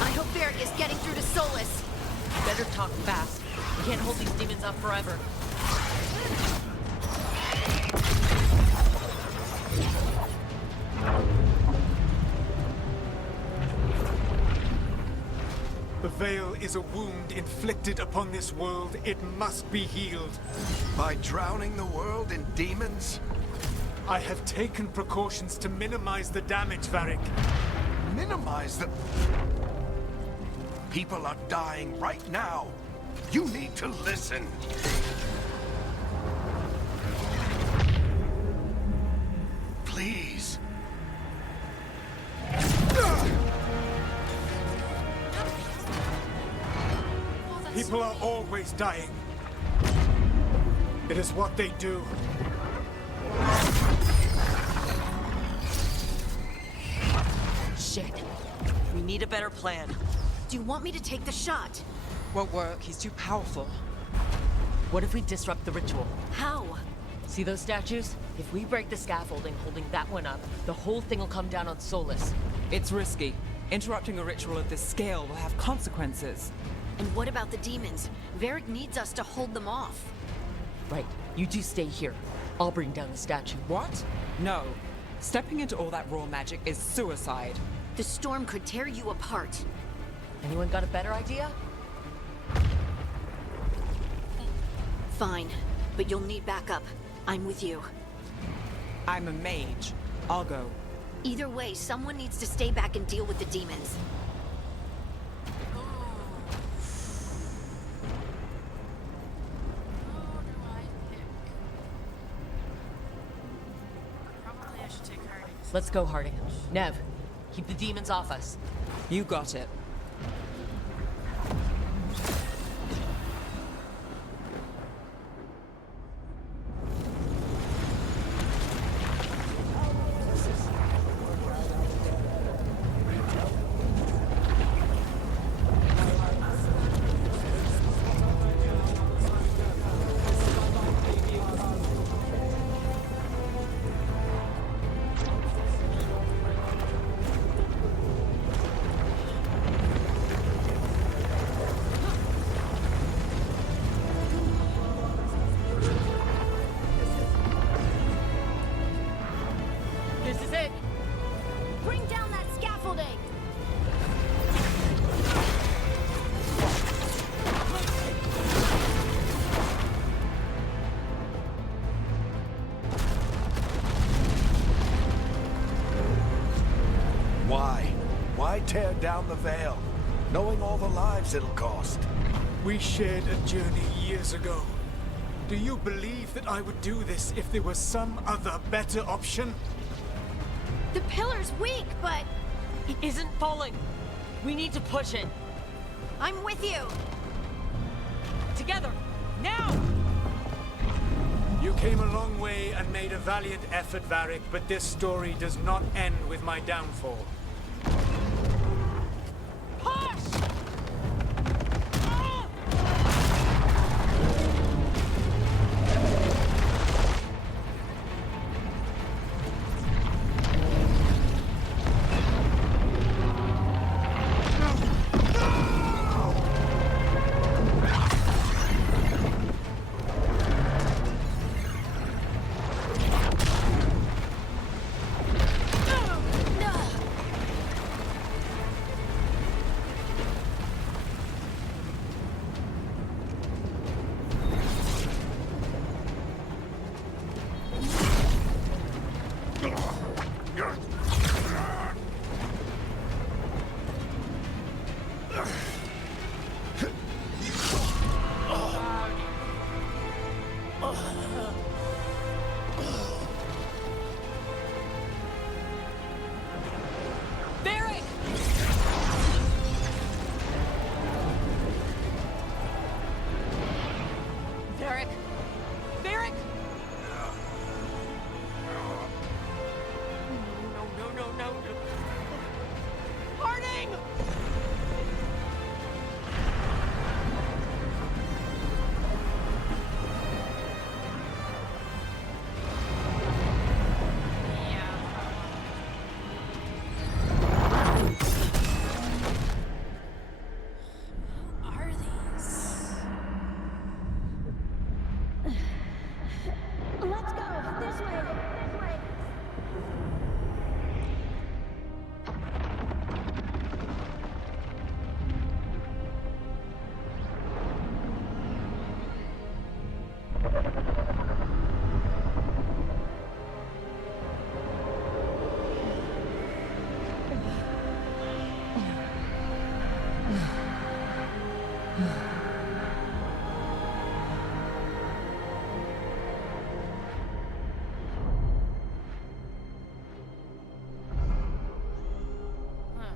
I hope Varric is getting through to Solus. Better talk fast. We can't hold these demons up forever. The Veil is a wound inflicted upon this world. It must be healed. By drowning the world in demons? I have taken precautions to minimize the damage, Varric. Minimize the... People are dying right now. You need to listen. Please. People are always dying. It is what they do. Shit. We need a better plan. Do you want me to take the shot? Won't work. He's too powerful. What if we disrupt the ritual? How? See those statues? If we break the scaffolding holding that one up, the whole thing will come down on Solus. It's risky. Interrupting a ritual of this scale will have consequences. And what about the demons? Varric needs us to hold them off. Right, you two stay here. I'll bring down the statue. What? No. Stepping into all that raw magic is suicide. The storm could tear you apart. Anyone got a better idea? Fine, but you'll need backup. I'm with you. I'm a mage. I'll go. Either way, someone needs to stay back and deal with the demons. Let's go, Harding. Nev, keep the demons off us. You got it. This is it. Bring down that scaffolding! Why? Why tear down the Veil, knowing all the lives it'll cost? We shared a journey years ago. Do you believe that I would do this if there was some other better option? The pillar's weak, but It isn't falling. We need to push it. I'm with you. Together. Now! You came a long way and made a valiant effort, Varric, but this story does not end with my downfall. Push! Varric! Varric! No. Harding! Are these? Let's go! This way! This way! Huh.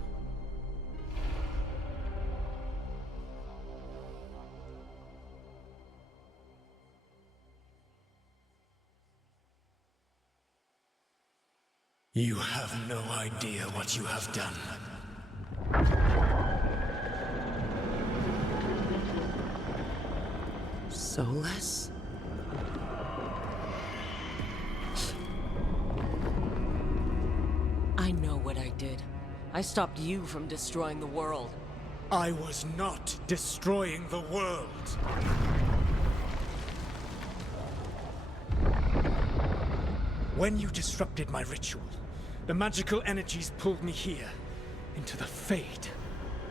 You have no idea what you have done. Solus? I know what I did. I stopped you from destroying the world. I was not destroying the world. When you disrupted my ritual, the magical energies pulled me here, into the Fade.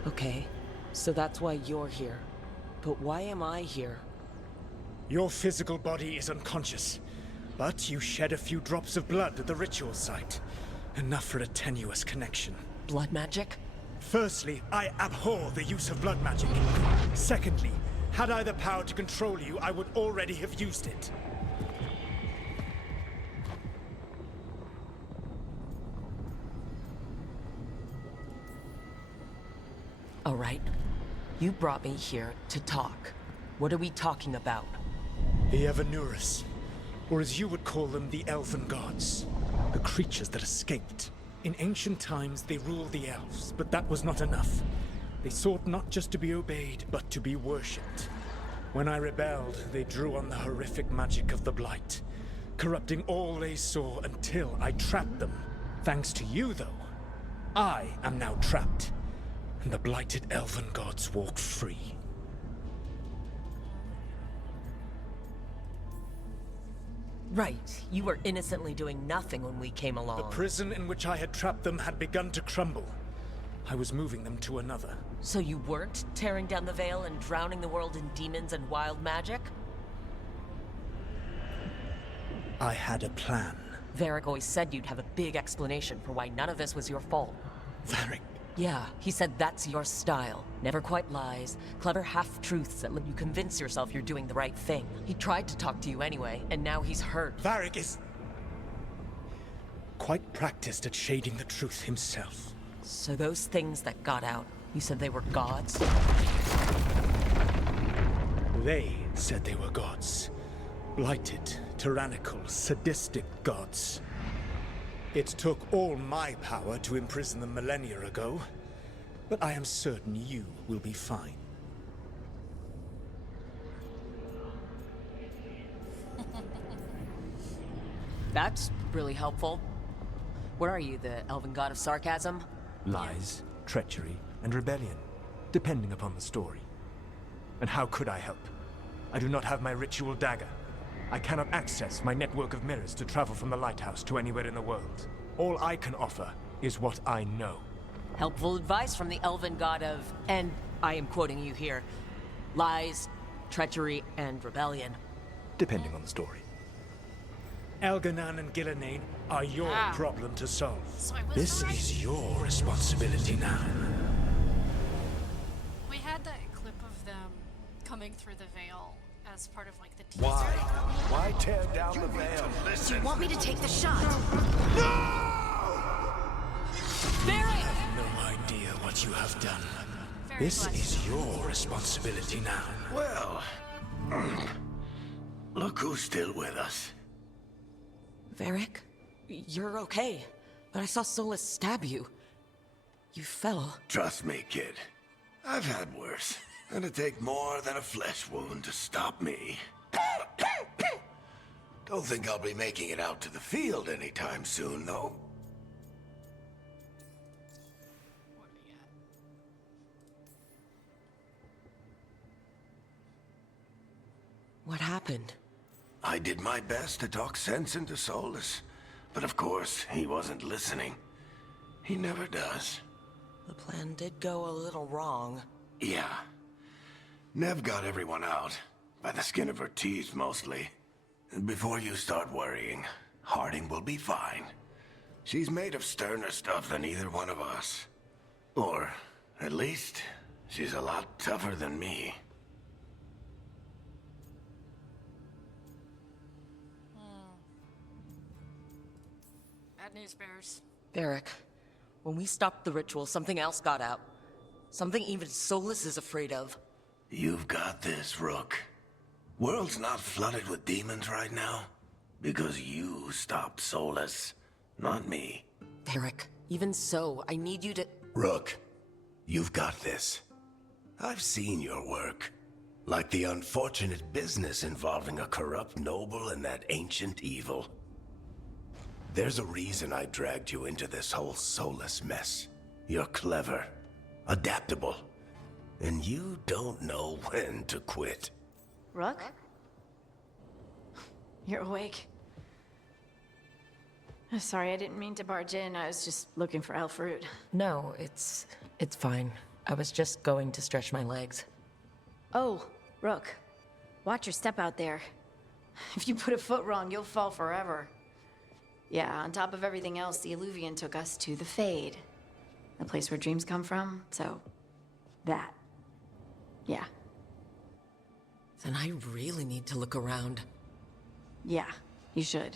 Okay, so that's why you're here. But why am I here? Your physical body is unconscious, but you shed a few drops of blood at the ritual site. Enough for a tenuous connection. Blood magic? Firstly, I abhor the use of blood magic. Secondly, had I the power to control you, I would already have used it. All right. You brought me here to talk. What are we talking about? The Evanurus, or as you would call them, the Elven Gods. The creatures that escaped. In ancient times, they ruled the elves, but that was not enough. They sought not just to be obeyed, but to be worshipped. When I rebelled, they drew on the horrific magic of the Blight, corrupting all they saw until I trapped them. Thanks to you, though, I am now trapped, and the blighted Elven Gods walk free. Right. You were innocently doing nothing when we came along. The prison in which I had trapped them had begun to crumble. I was moving them to another. So you weren't tearing down the veil and drowning the world in demons and wild magic? I had a plan. Varric always said you'd have a big explanation for why none of this was your fault. Varric. Yeah, he said that's your style. Never quite lies, clever half-truths that let you convince yourself you're doing the right thing. He tried to talk to you anyway, and now he's hurt. Varric is quite practiced at shading the truth himself. So those things that got out, you said they were gods? They said they were gods. Blighted, tyrannical, sadistic gods. It took all my power to imprison them millennia ago, but I am certain you will be fine. That's really helpful. What are you, the elven god of sarcasm? Lies, treachery, and rebellion, depending upon the story. And how could I help? I do not have my ritual dagger. I cannot access my network of mirrors to travel from the lighthouse to anywhere in the world. All I can offer is what I know. Helpful advice from the elven god of, and I am quoting you here, lies, treachery, and rebellion. Depending on the story. Elganan and Gillenane are your problem to solve. So I was This right. is your responsibility now. We had that clip of them coming through the veil as part of like the teaser. Why? Why tear down the veil? Do you want me to take the shot? Varric! No idea what you have done. Very This blessed. is your responsibility now. Well, Look who's still with us. Varric, you're okay. But I saw Solus stab you. You fell. Trust me, kid. I've had worse. It'd take more than a flesh wound to stop me. Don't think I'll be making it out to the field anytime soon, though. What do we got? What happened? I did my best to talk sense into Solus, but of course, he wasn't listening. He never does. The plan did go a little wrong. Yeah. Nev got everyone out, by the skin of her teeth mostly. And before you start worrying, Harding will be fine. She's made of sterner stuff than either one of us. Or, at least, she's a lot tougher than me. Bad news bears. Varric, when we stopped the ritual, something else got out. Something even Solus is afraid of. You've got this, Rook. World's not flooded with demons right now. Because you stopped Solus, not me. Varric, even so, I need you to... Rook, you've got this. I've seen your work. Like the unfortunate business involving a corrupt noble and that ancient evil. There's a reason I dragged you into this whole Solus mess. You're clever, adaptable, and you don't know when to quit. Rook? You're awake. Sorry, I didn't mean to barge in. I was just looking for elf fruit. No, it's fine. I was just going to stretch my legs. Oh, Rook. Watch your step out there. If you put a foot wrong, you'll fall forever. Yeah, on top of everything else, the Illuvian took us to the Fade. The place where dreams come from, so... that. Yeah. Then I really need to look around. Yeah, you should.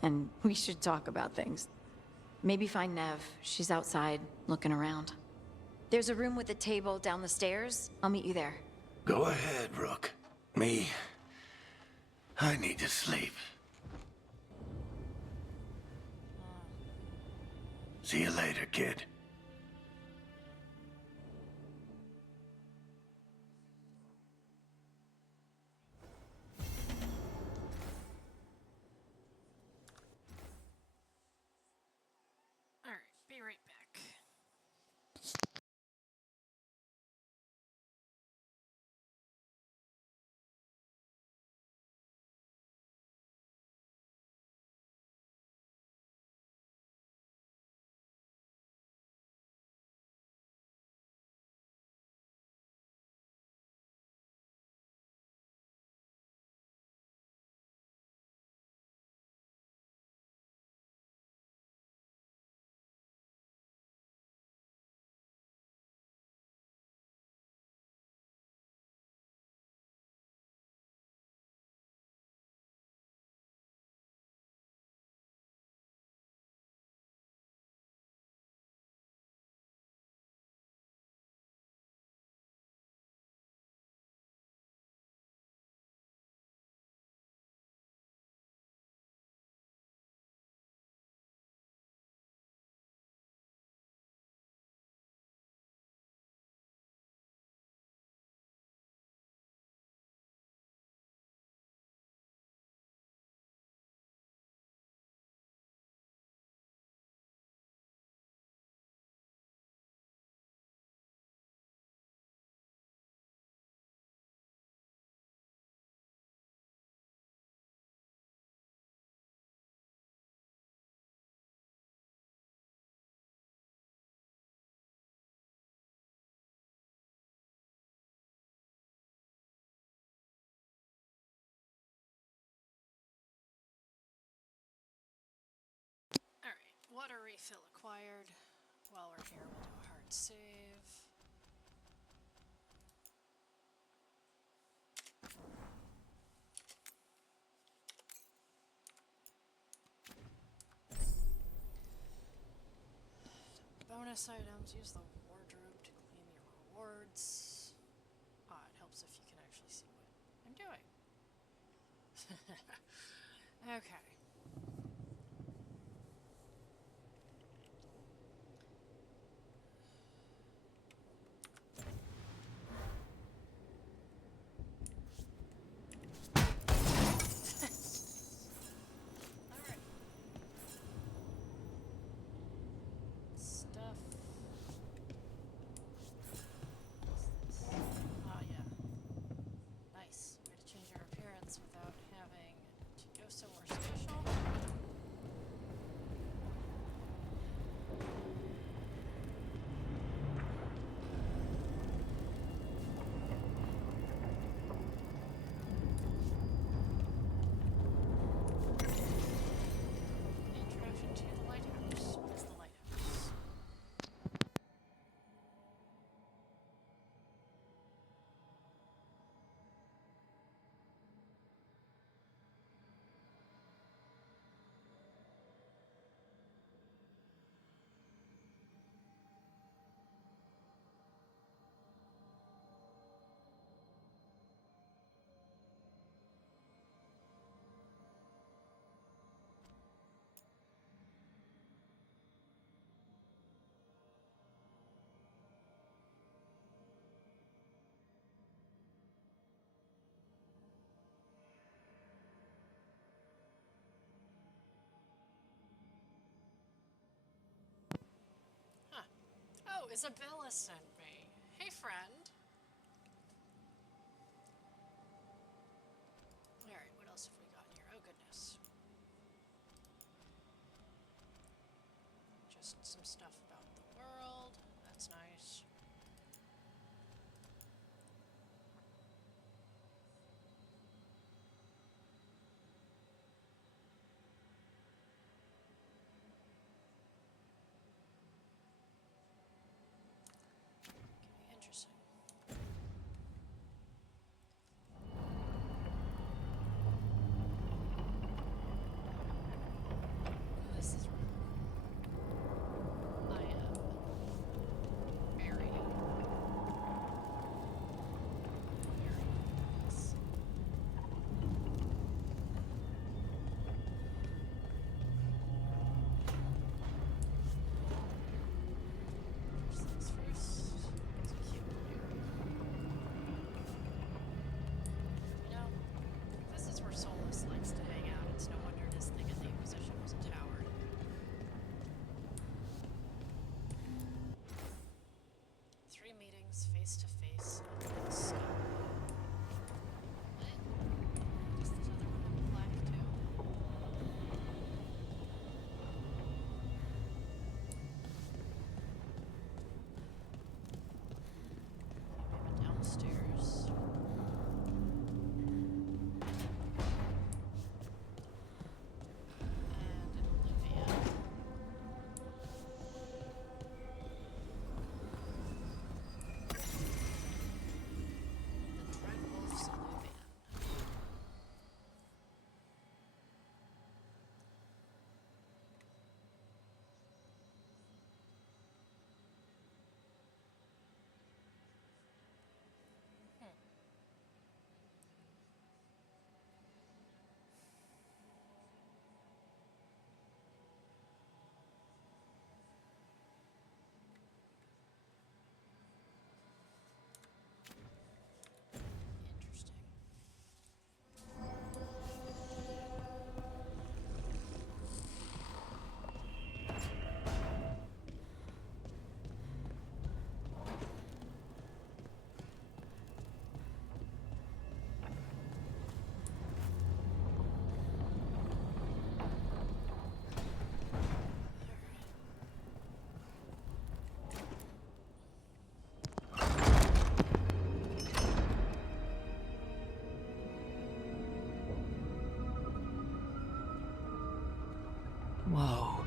And we should talk about things. Maybe find Nev. She's outside, looking around. There's a room with a table down the stairs. I'll meet you there. Go ahead, Rook. Me, I need to sleep. See you later, kid. Alright, be right back. Alright, water refill acquired. While we're here, we'll do a hard save. Bonus items, use the wardrobe to claim your rewards. Ah, it helps if you can actually see what I'm doing. Okay. Alright. Stuff. Ah, yeah. Nice. Way to change your appearance without having to go somewhere special. Introduction to the lighthouse. What is the lighthouse? Huh. Oh, Isabella sent me. Hey, friend. Alright, what else have we got here? Oh, goodness. Just some stuff about the world. That's nice. Okay, interesting. This is I am very nice. First things first. It's a cute area. You know, if this is where Solus likes to hang out, it's no wonder his thing at the Inquisition was a tower. Three meetings face to face under the sky. What? Does this other one have a plaque too? Maybe downstairs. And Olivia. The Dreadwolves Olivia. Interesting. Whoa.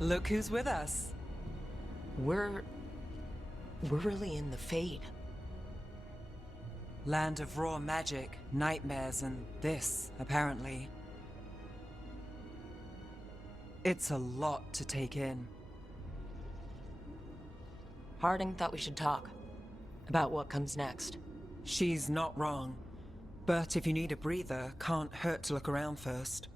Look who's with us. We're really in the Fade. Land of raw magic, nightmares, and this, apparently. It's a lot to take in. Harding thought we should talk about what comes next. She's not wrong. But if you need a breather, can't hurt to look around first.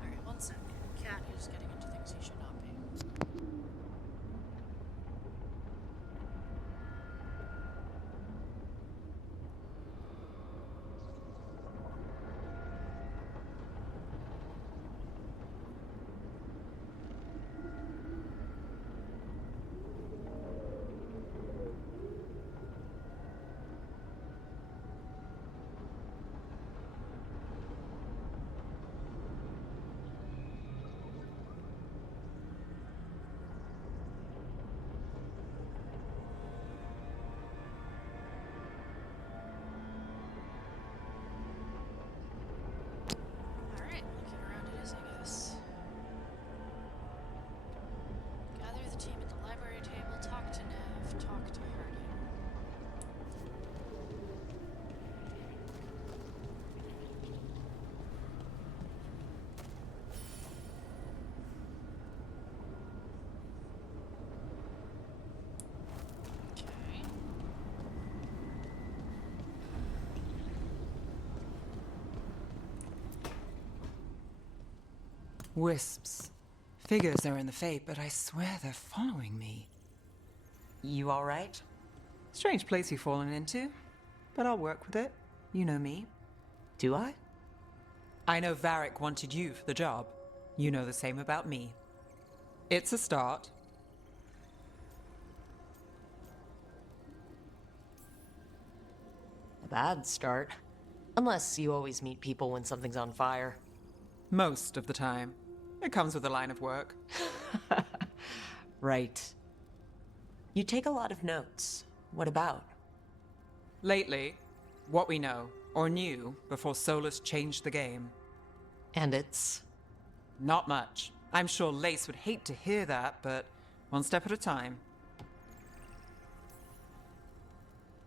Alright, one sec. Cat is getting into things he should not be. Alright, looking around it is, I guess. Gather the team at the library table, talk to Nev, talk to Harding. Okay. Wisps. Figures are in the Fate, but I swear they're following me. You alright? Strange place you've fallen into, but I'll work with it. You know me. Do I? I know Varric wanted you for the job. You know the same about me. It's a start. A bad start. Unless you always meet people when something's on fire. Most of the time. It comes with a line of work. Right. You take a lot of notes. What about? Lately, what we know, or knew, before Solus changed the game. And it's... Not much. I'm sure Lace would hate to hear that, but one step at a time.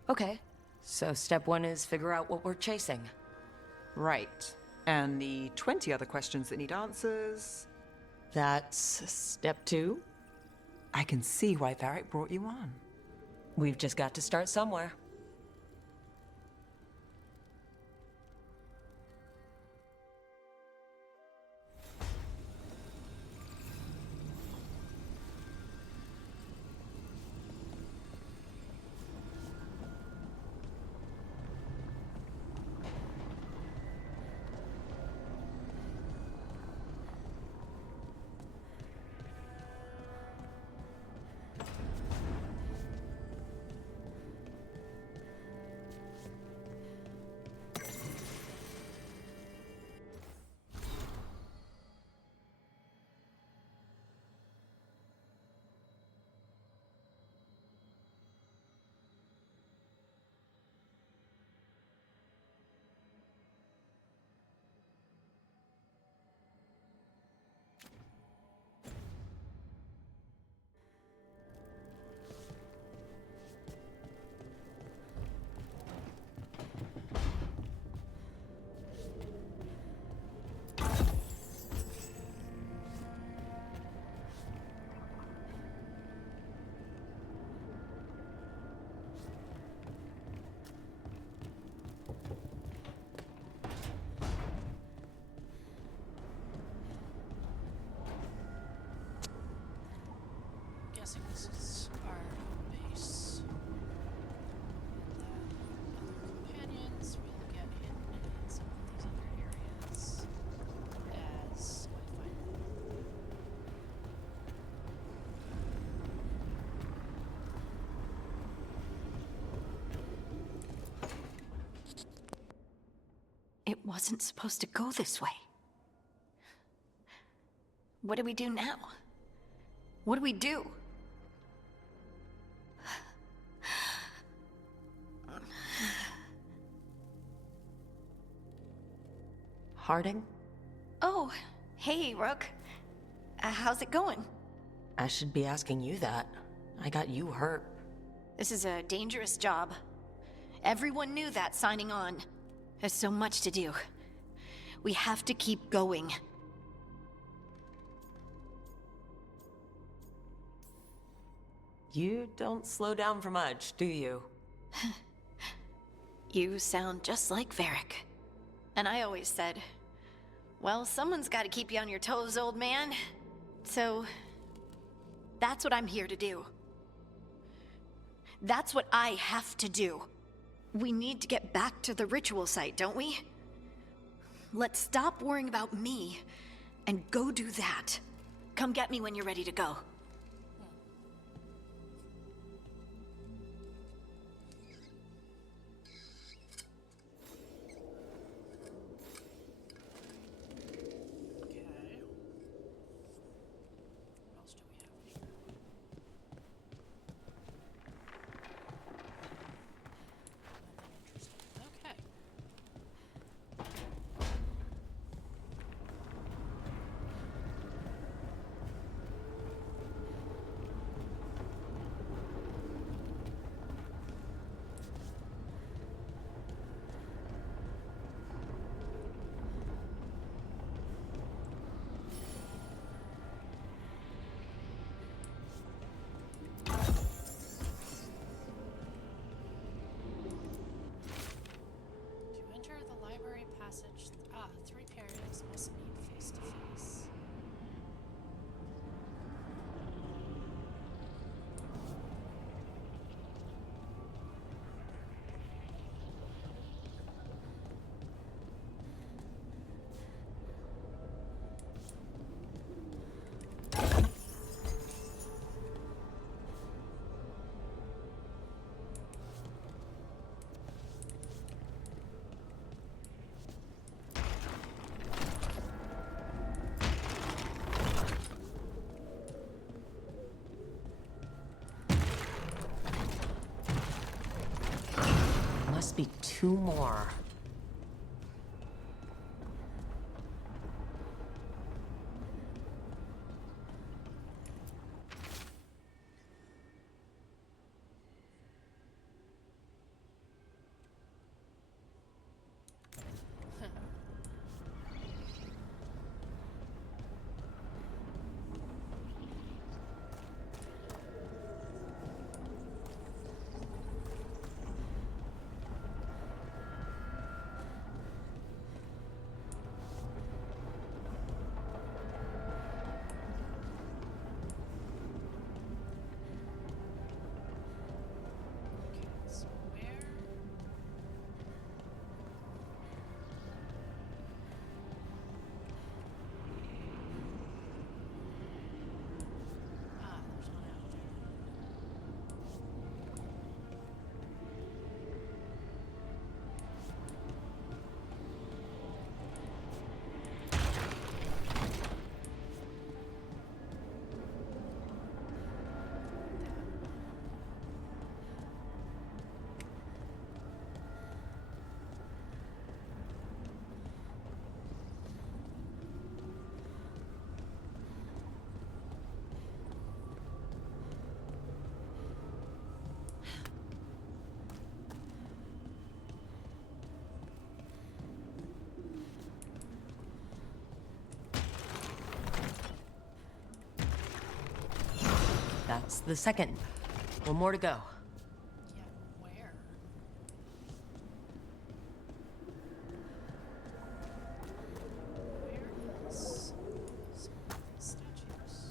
Okay. So step one is figure out what we're chasing. Right. And the 20 other questions that need answers... That's step two. I can see why Varric brought you on. We've just got to start somewhere. Guessing this is our home base. And then other companions will get hidden in some of these other areas as I find them. It wasn't supposed to go this way. What do we do now? What do we do? Harding? Oh, hey, Rook. How's it going? I should be asking you that. I got you hurt. This is a dangerous job. Everyone knew that signing on. There's so much to do. We have to keep going. You don't slow down for much, do you? You sound just like Varric. And I always said, well, someone's got to keep you on your toes, old man. So, that's what I'm here to do. That's what I have to do. We need to get back to the ritual site, don't we? Let's stop worrying about me and go do that. Come get me when you're ready to go. Passage. Three pairings must meet face to face. Must be two more. That's the second. One more to go. Yeah, where? Where is statues?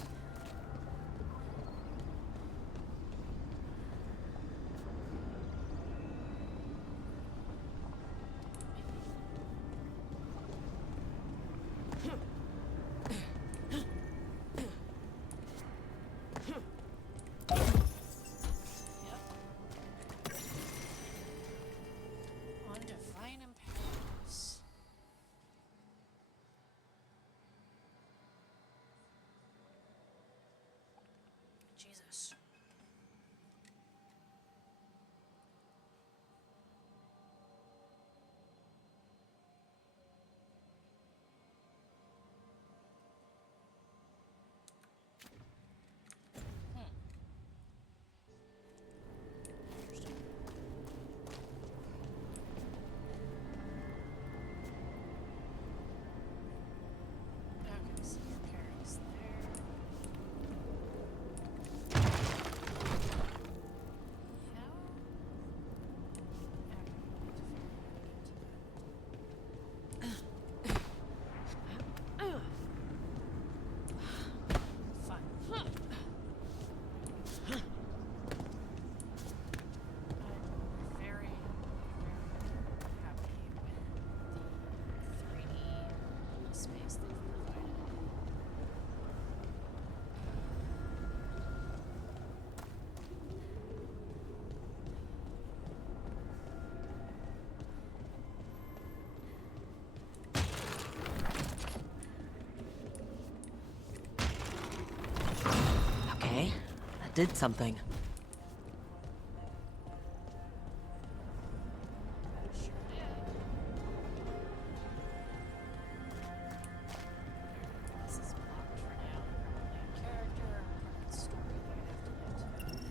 Yep. did something. Sure did. This is blocked for now. Probably a character or part of the story that I have to get to.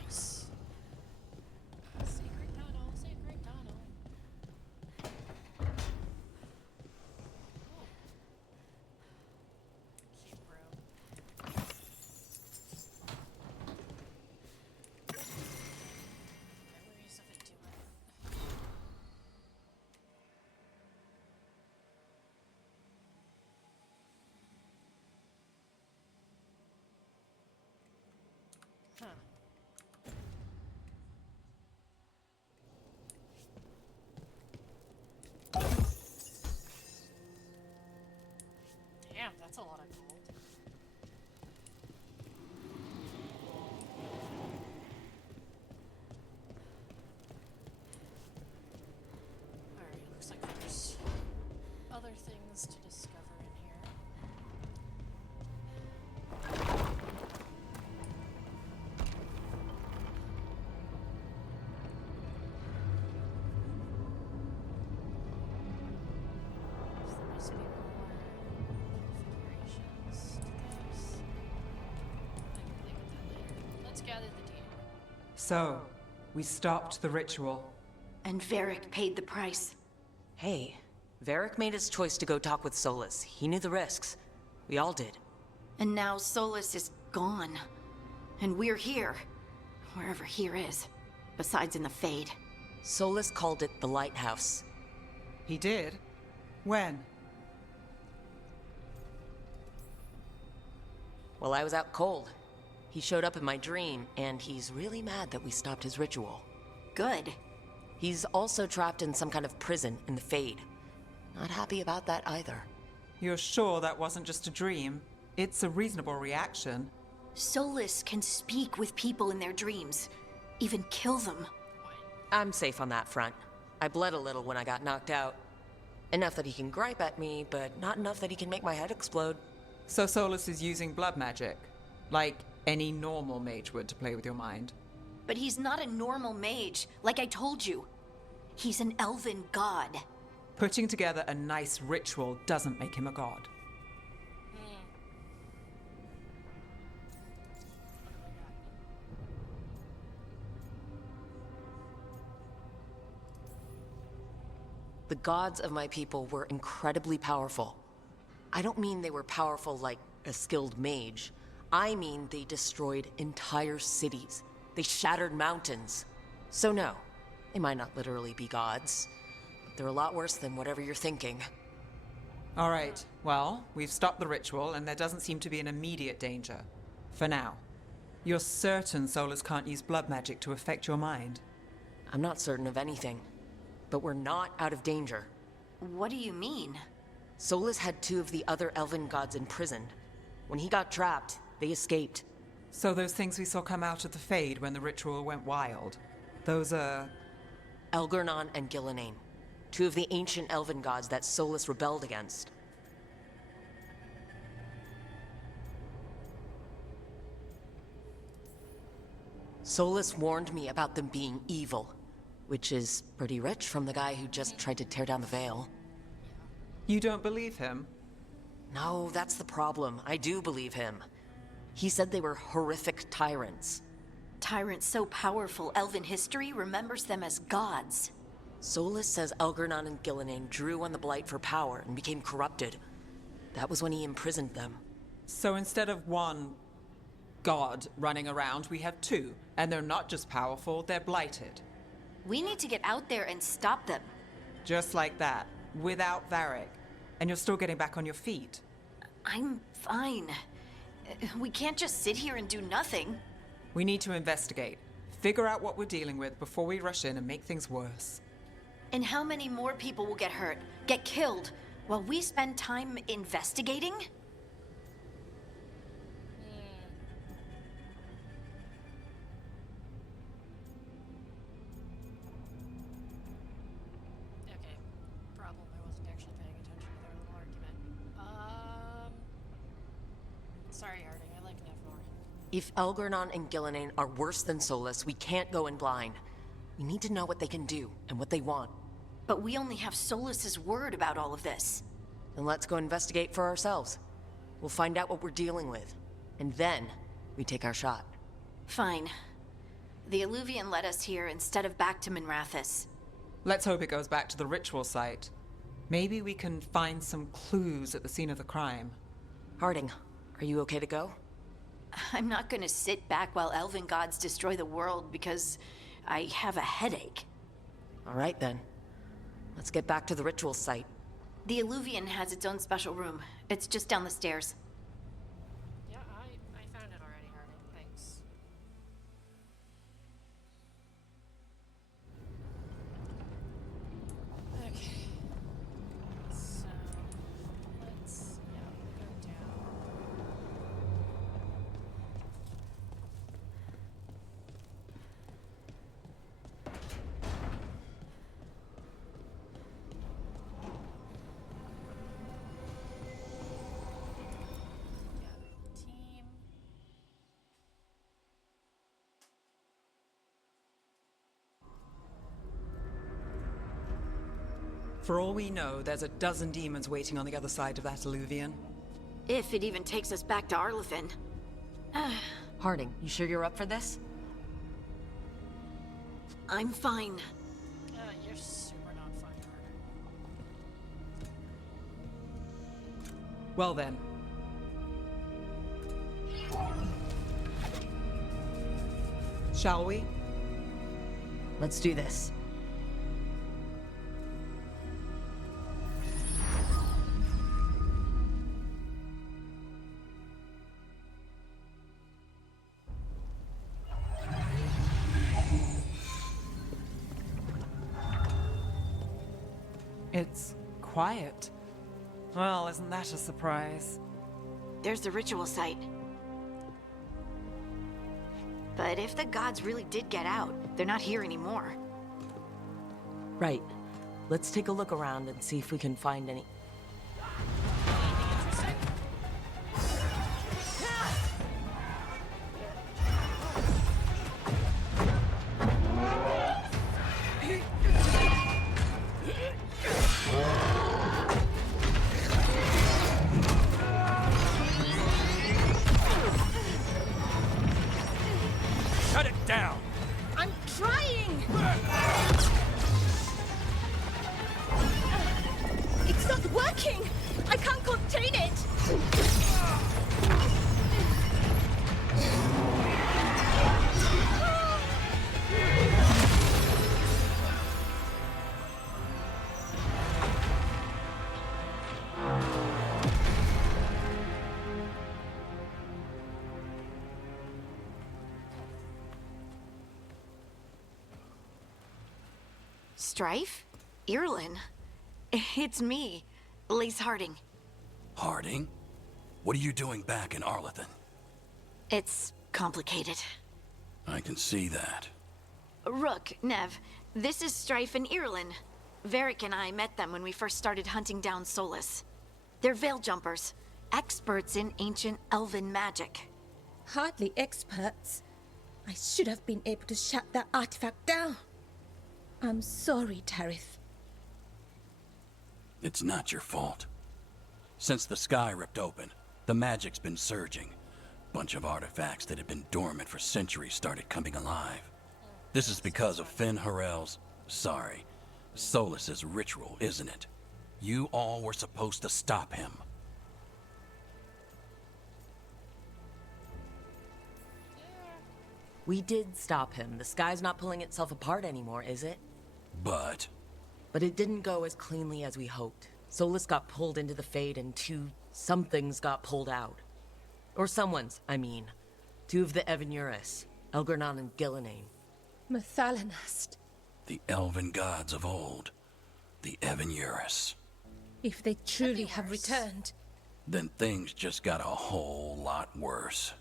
Nice. Secret tunnel, secret tunnel. Ooh. Cute room. Memories of a duel. Huh. Damn, that's a lot of gold. Alright, looks like there's other things to discover in here. So there must be more configurations to this. I can play with that later. Let's gather the data. So, we stopped the ritual. And Varric paid the price. Hey, Varric made his choice to go talk with Solus. He knew the risks. We all did. And now Solus is gone. And we're here. Wherever here is. Besides in the Fade. Solus called it the Lighthouse. He did? When? Well, I was out cold. He showed up in my dream, and he's really mad that we stopped his ritual. Good. He's also trapped in some kind of prison in the Fade. Not happy about that either. You're sure that wasn't just a dream? It's a reasonable reaction. Solus can speak with people in their dreams. Even kill them. I'm safe on that front. I bled a little when I got knocked out. Enough that he can gripe at me, but not enough that he can make my head explode. So Solus is using blood magic? Like any normal mage would to play with your mind? But he's not a normal mage, like I told you. He's an elven god. Putting together a nice ritual doesn't make him a god. The gods of my people were incredibly powerful. I don't mean they were powerful like a skilled mage. I mean they destroyed entire cities. They shattered mountains. So no, they might not literally be gods, but they're a lot worse than whatever you're thinking. All right, well, we've stopped the ritual and there doesn't seem to be an immediate danger. For now. You're certain Solus can't use blood magic to affect your mind? I'm not certain of anything, but we're not out of danger. What do you mean? Solus had two of the other elven gods imprisoned. When he got trapped, they escaped. So those things we saw come out of the Fade when the ritual went wild, those are... Elgurnon and Gillenane, two of the ancient elven gods that Solus rebelled against. Solus warned me about them being evil, which is pretty rich from the guy who just tried to tear down the veil. You don't believe him? No, that's the problem. I do believe him. He said they were horrific tyrants. Tyrants so powerful, elven history remembers them as gods. Solus says Elgurnon and Gillenane drew on the Blight for power and became corrupted. That was when he imprisoned them. So instead of one god running around, we have two. And they're not just powerful, they're blighted. We need to get out there and stop them. Just like that, without Varric. And you're still getting back on your feet. I'm fine. We can't just sit here and do nothing. We need to investigate. Figure out what we're dealing with before we rush in and make things worse. And how many more people will get hurt, get killed, while we spend time investigating? Sorry, Harding. I like Nev more. If Elgernon and Gillenane are worse than Solus, we can't go in blind. We need to know what they can do and what they want. But we only have Solus's word about all of this. Then let's go investigate for ourselves. We'll find out what we're dealing with. And then, we take our shot. Fine. The Illuvian led us here instead of back to Minrathous. Let's hope it goes back to the ritual site. Maybe we can find some clues at the scene of the crime. Harding, are you okay to go? I'm not gonna sit back while elven gods destroy the world because I have a headache. All right then. Let's get back to the ritual site. The Illuvian has its own special room. It's just down the stairs. Yeah, I found it already, Harding. Thanks. Okay. So, let's, go down. Team. For all we know, there's a dozen demons waiting on the other side of that Illuvian. If it even takes us back to Arlethan. Harding, you sure you're up for this? I'm fine. You're super not fine, Harding. Well then. Shall we? Let's do this. It's quiet. Well, isn't that a surprise? There's the ritual site. But if the gods really did get out, they're not here anymore. Right. Let's take a look around and see if we can find any... Shut it down! I'm trying! It's not working! I can't contain it! Strife? Irlin? It's me, Lace Harding. Harding? What are you doing back in Arlethan? It's complicated. I can see that. Rook, Nev, this is Strife and Irlin. Varric and I met them when we first started hunting down Solus. They're veil jumpers, experts in ancient elven magic. Hardly experts. I should have been able to shut that artifact down. I'm sorry, Tarith. It's not your fault. Since the sky ripped open, the magic's been surging. Bunch of artifacts that had been dormant for centuries started coming alive. This is because of Finn Harel's... Solus's ritual, isn't it? You all were supposed to stop him. We did stop him. The sky's not pulling itself apart anymore, is it? But it didn't go as cleanly as we hoped. Solus got pulled into the Fade and two somethings got pulled out. Or someone's, I mean. Two of the Evenuris, Elgernon and Gillenane. Mathalanast. the elven gods of old, the Evenuris. If they truly have returned, Then things just got a whole lot worse.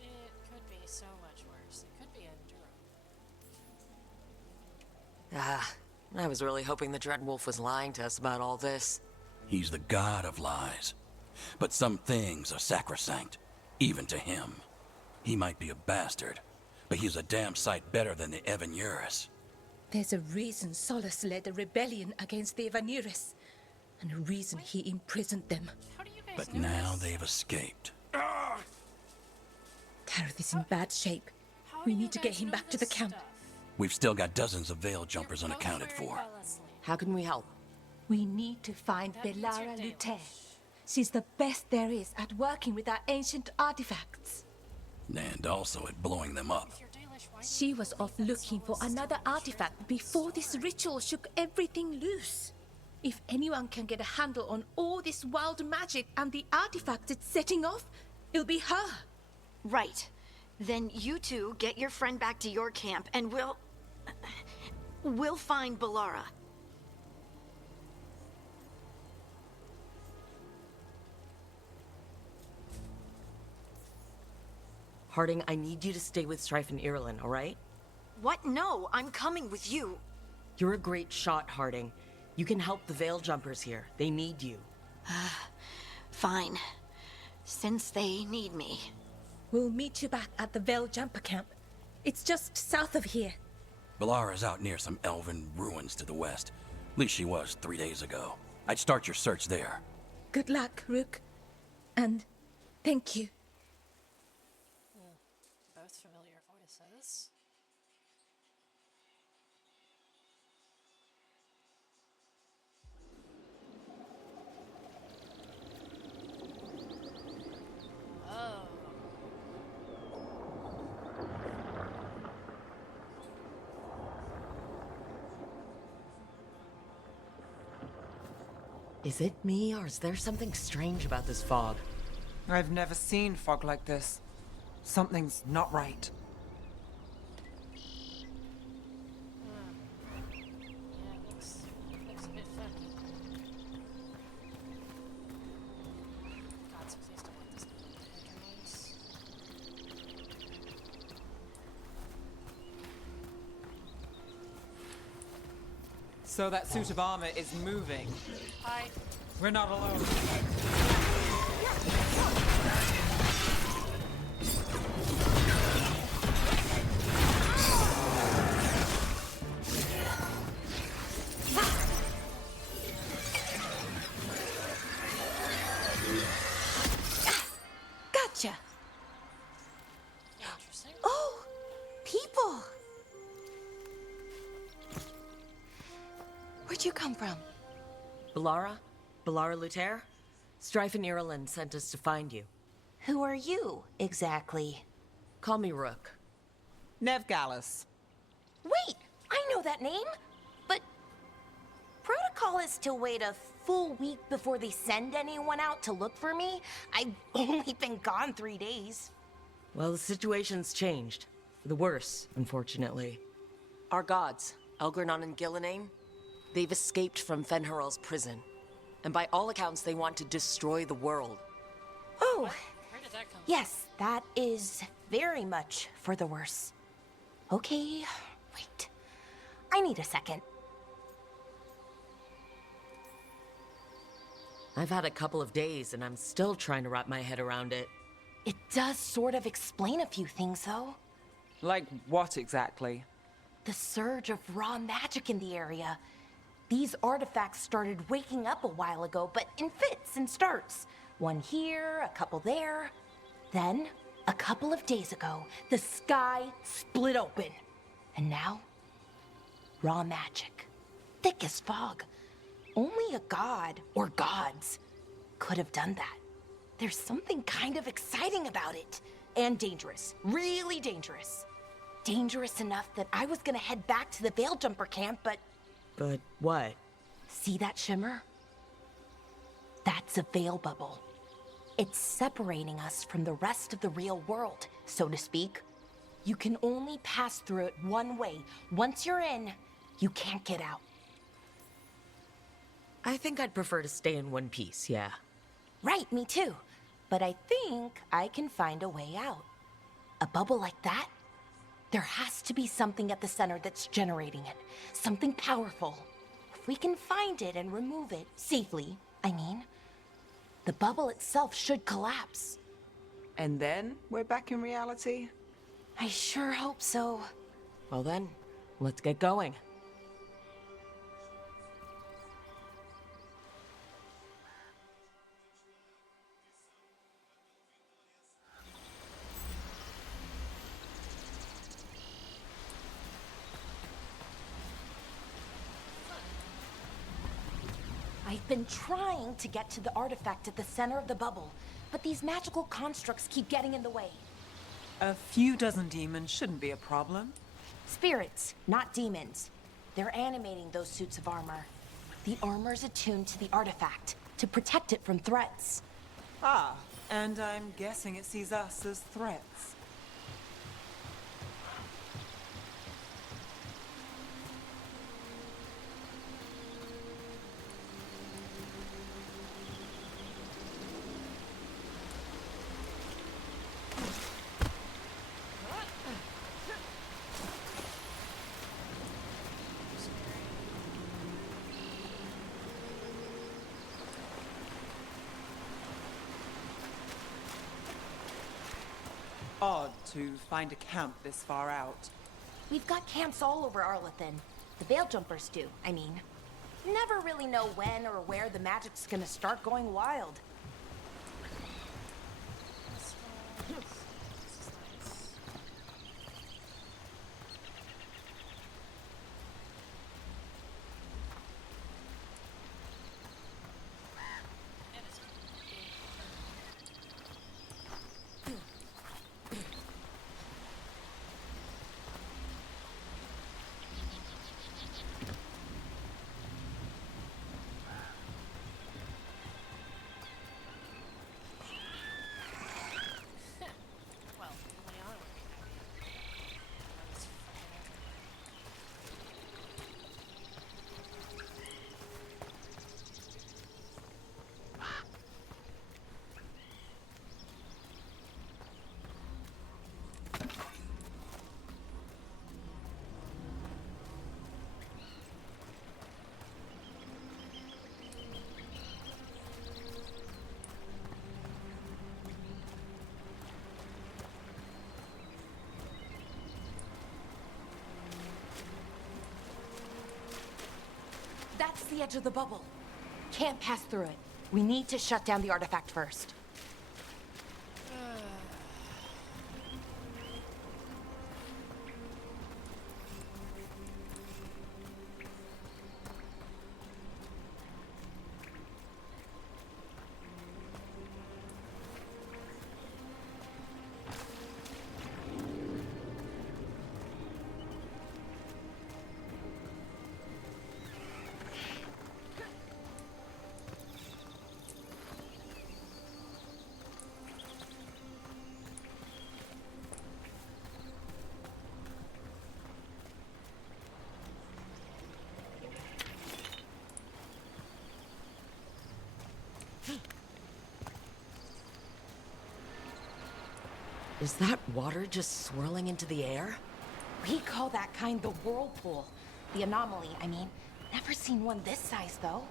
It could be so much worse. It could be Enduro. I was really hoping the Dreadwolf was lying to us about all this. He's the god of lies. But some things are sacrosanct, even to him. He might be a bastard, but he's a damn sight better than the Evanuris. There's a reason Solus led a rebellion against the Evanuris, and a reason he imprisoned them. But now they've escaped. Tareth is in bad shape. We need to get him back to the camp. We've still got dozens of Veil jumpers unaccounted for. How can we help? We need to find Velara Luther. She's the best there is at working with our ancient artifacts. And also at blowing them up. She was off looking for another artifact before this ritual shook everything loose. If anyone can get a handle on all this wild magic and the artifacts it's setting off, it'll be her. Right. Then you two get your friend back to your camp and we'll find Velara. Harding, I need you to stay with Strife and Irulan, all right? What? No, I'm coming with you. You're a great shot, Harding. You can help the Veil Jumpers here. They need you. Fine. Since they need me. We'll meet you back at the Veil Jumper camp. It's just south of here. Velara's out near some elven ruins to the west. At least she was 3 days ago. I'd start your search there. Good luck, Rook. And thank you. Both familiar voices. Oh. Is it me, or is there something strange about this fog? I've never seen fog like this. Something's not right. Yeah, looks a bit funky. God, so please don't let this be So that suit of armor is moving. Hi. We're not alone. Gotcha. Interesting. Oh, people. Where'd you come from? Velara? Velara Luther? Strife and Irulan sent us to find you. Who are you, exactly? Call me Rook. Nev Gallus. Wait, I know that name. But protocol is to wait a full week before they send anyone out to look for me. I've only been gone 3 days. Well, the situation's changed. For the worse, unfortunately. Our gods, Elgranon and Gillenane, they've escaped from Fenharal's prison. And by all accounts, they want to destroy the world. Oh, Where did that come from? yes, that is very much for the worse. Okay, wait. I need a second. I've had a couple of days, and I'm still trying to wrap my head around it. It does sort of explain a few things, though. Like what exactly? The surge of raw magic in the area. These artifacts started waking up a while ago, but in fits and starts. One here, a couple there. Then, a couple of days ago, the sky split open. And now, raw magic. Thick as fog. Only a god, or gods, could have done that. There's something kind of exciting about it. And dangerous. Really dangerous. Dangerous enough that I was gonna head back to the Veil Jumper camp, but... But what? See that shimmer? That's a veil bubble. It's separating us from the rest of the real world, so to speak. You can only pass through it one way. Once you're in, you can't get out. I think I'd prefer to stay in one piece, yeah. Right, me too. But I think I can find a way out. A bubble like that? There has to be something at the center that's generating it. Something powerful. If we can find it and remove it, safely, I mean, the bubble itself should collapse. And then we're back in reality? I sure hope so. Well then, let's get going. I've been trying to get to the artifact at the center of the bubble, but these magical constructs keep getting in the way. A few dozen demons shouldn't be a problem. Spirits, not demons. They're animating those suits of armor. The armor's attuned to the artifact, to protect it from threats. Ah, and I'm guessing it sees us as threats. Odd to find a camp this far out. We've got camps all over Arlethan. The Veil Jumpers do, I mean. Never really know when or where the magic's gonna start going wild. That's the edge of the bubble. Can't pass through it. We need to shut down the artifact first. Is that water just swirling into the air? We call that kind the whirlpool. The anomaly, I mean. Never seen one this size, though.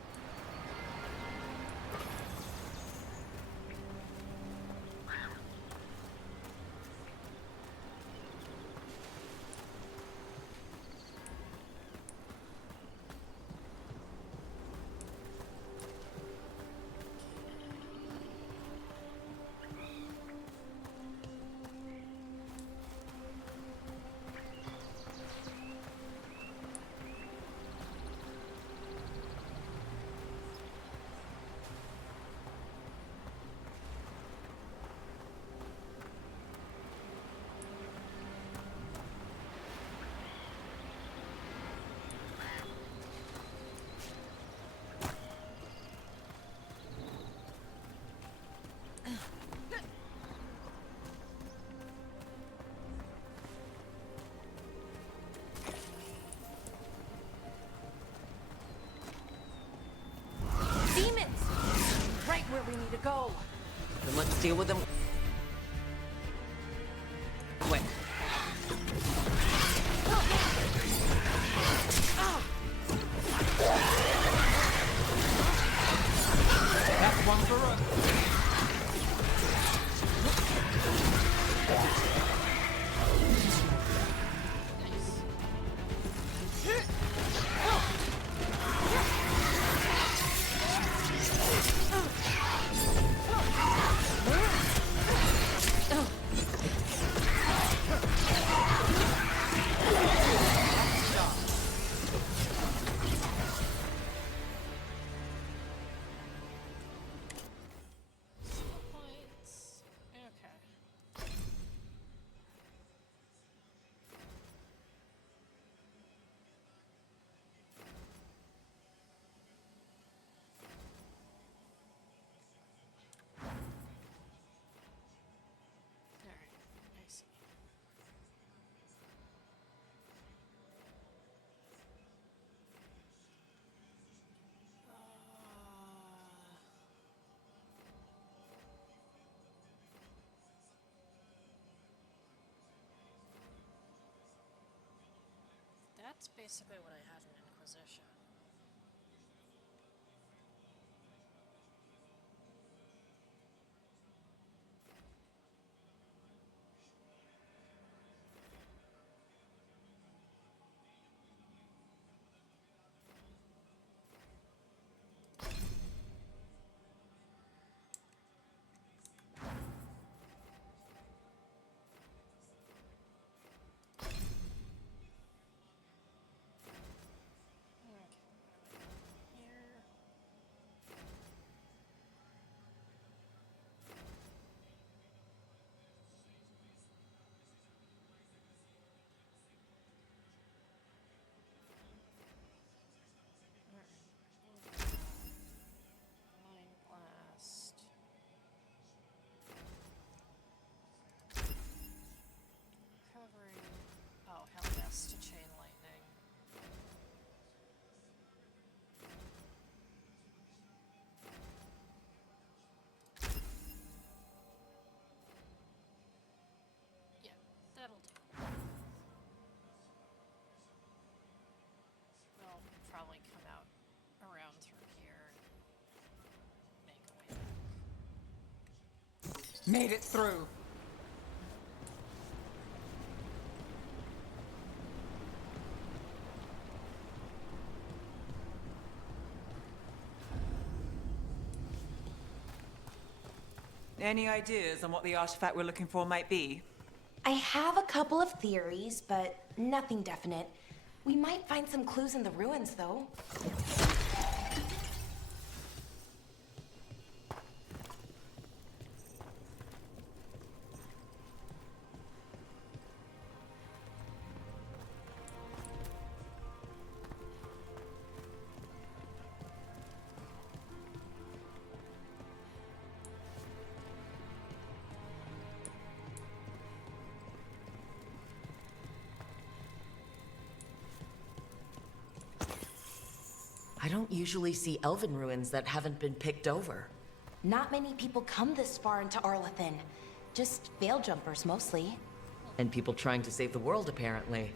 Where we need to go. Then let's deal with them quick. That One for Rook. Points. Okay. Alright, I see. That's basically what I had in Inquisition. Here. Line blast. Recovery. Oh, hell yes, to chain lightning. Yeah, that'll do. We'll probably come out around through here and make a way back. Made it through. Any ideas on what the artifact we're looking for might be? I have a couple of theories, but nothing definite. We might find some clues in the ruins, though. I don't usually see elven ruins that haven't been picked over. Not many people come this far into Arlathan. Just veil jumpers, mostly. And people trying to save the world, apparently.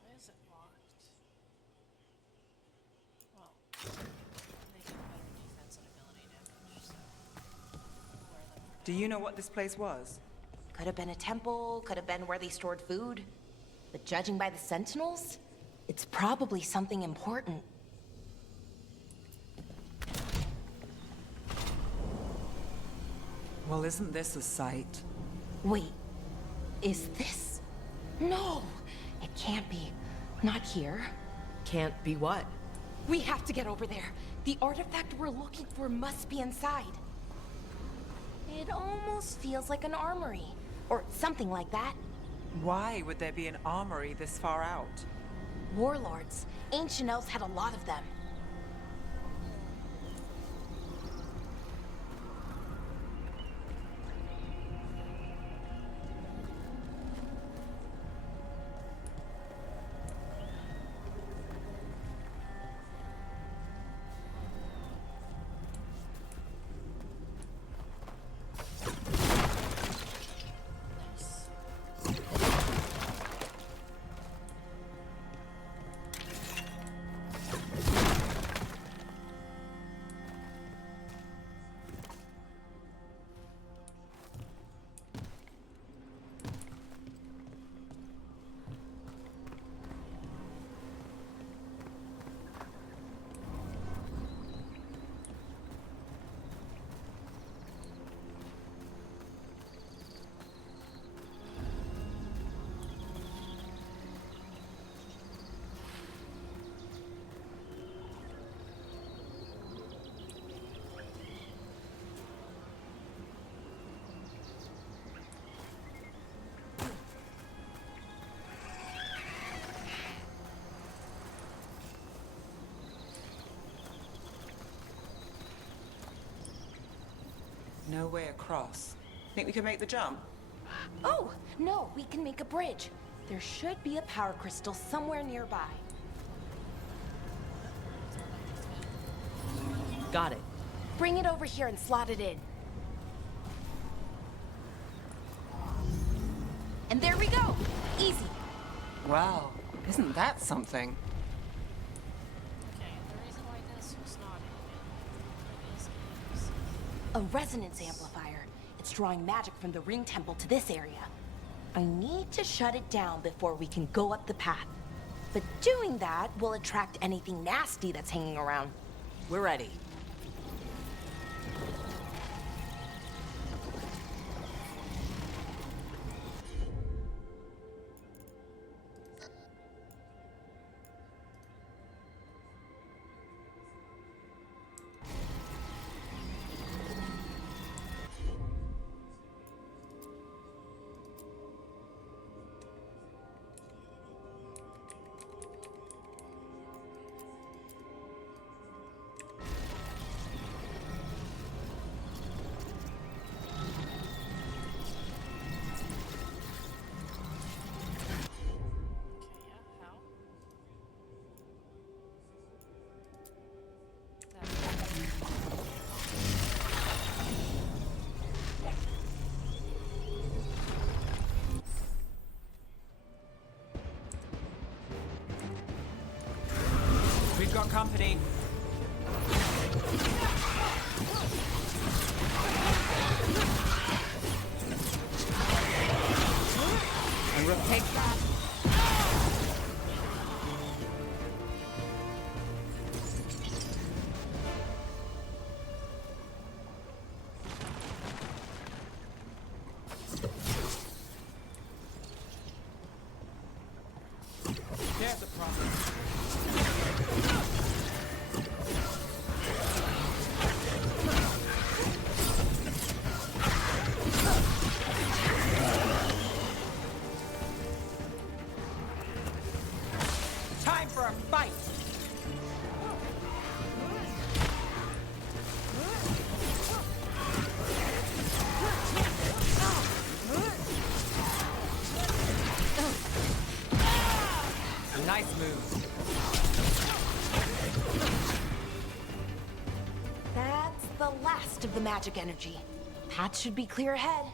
Why is it locked? Well, they get better defense and ability damage, so we'll wear them for Do you know what this place was? Could have been a temple, could have been where they stored food. But judging by the sentinels, it's probably something important. Well, isn't this a sight? Wait, is this? No, it can't be. Not here. Can't be what? We have to get over there. The artifact we're looking for must be inside. It almost feels like an armory, or something like that. Why would there be an armory this far out? Warlords. Ancient elves had a lot of them. no way across. Think we can make the jump? Oh, no, we can make a bridge. There should be a power crystal somewhere nearby. Got it. Bring it over here and slot it in. And there we go! Easy. Wow, isn't that something? Okay, the reason why this was not in is A resonance amplifier. It's drawing magic from the ring temple to this area. I need to shut it down before we can go up the path. But doing that will attract anything nasty that's hanging around. We're ready. We've got company. And we'll take that. There's a problem. Time for a fight! Nice move. That's the last of the magic energy. Path should be clear ahead.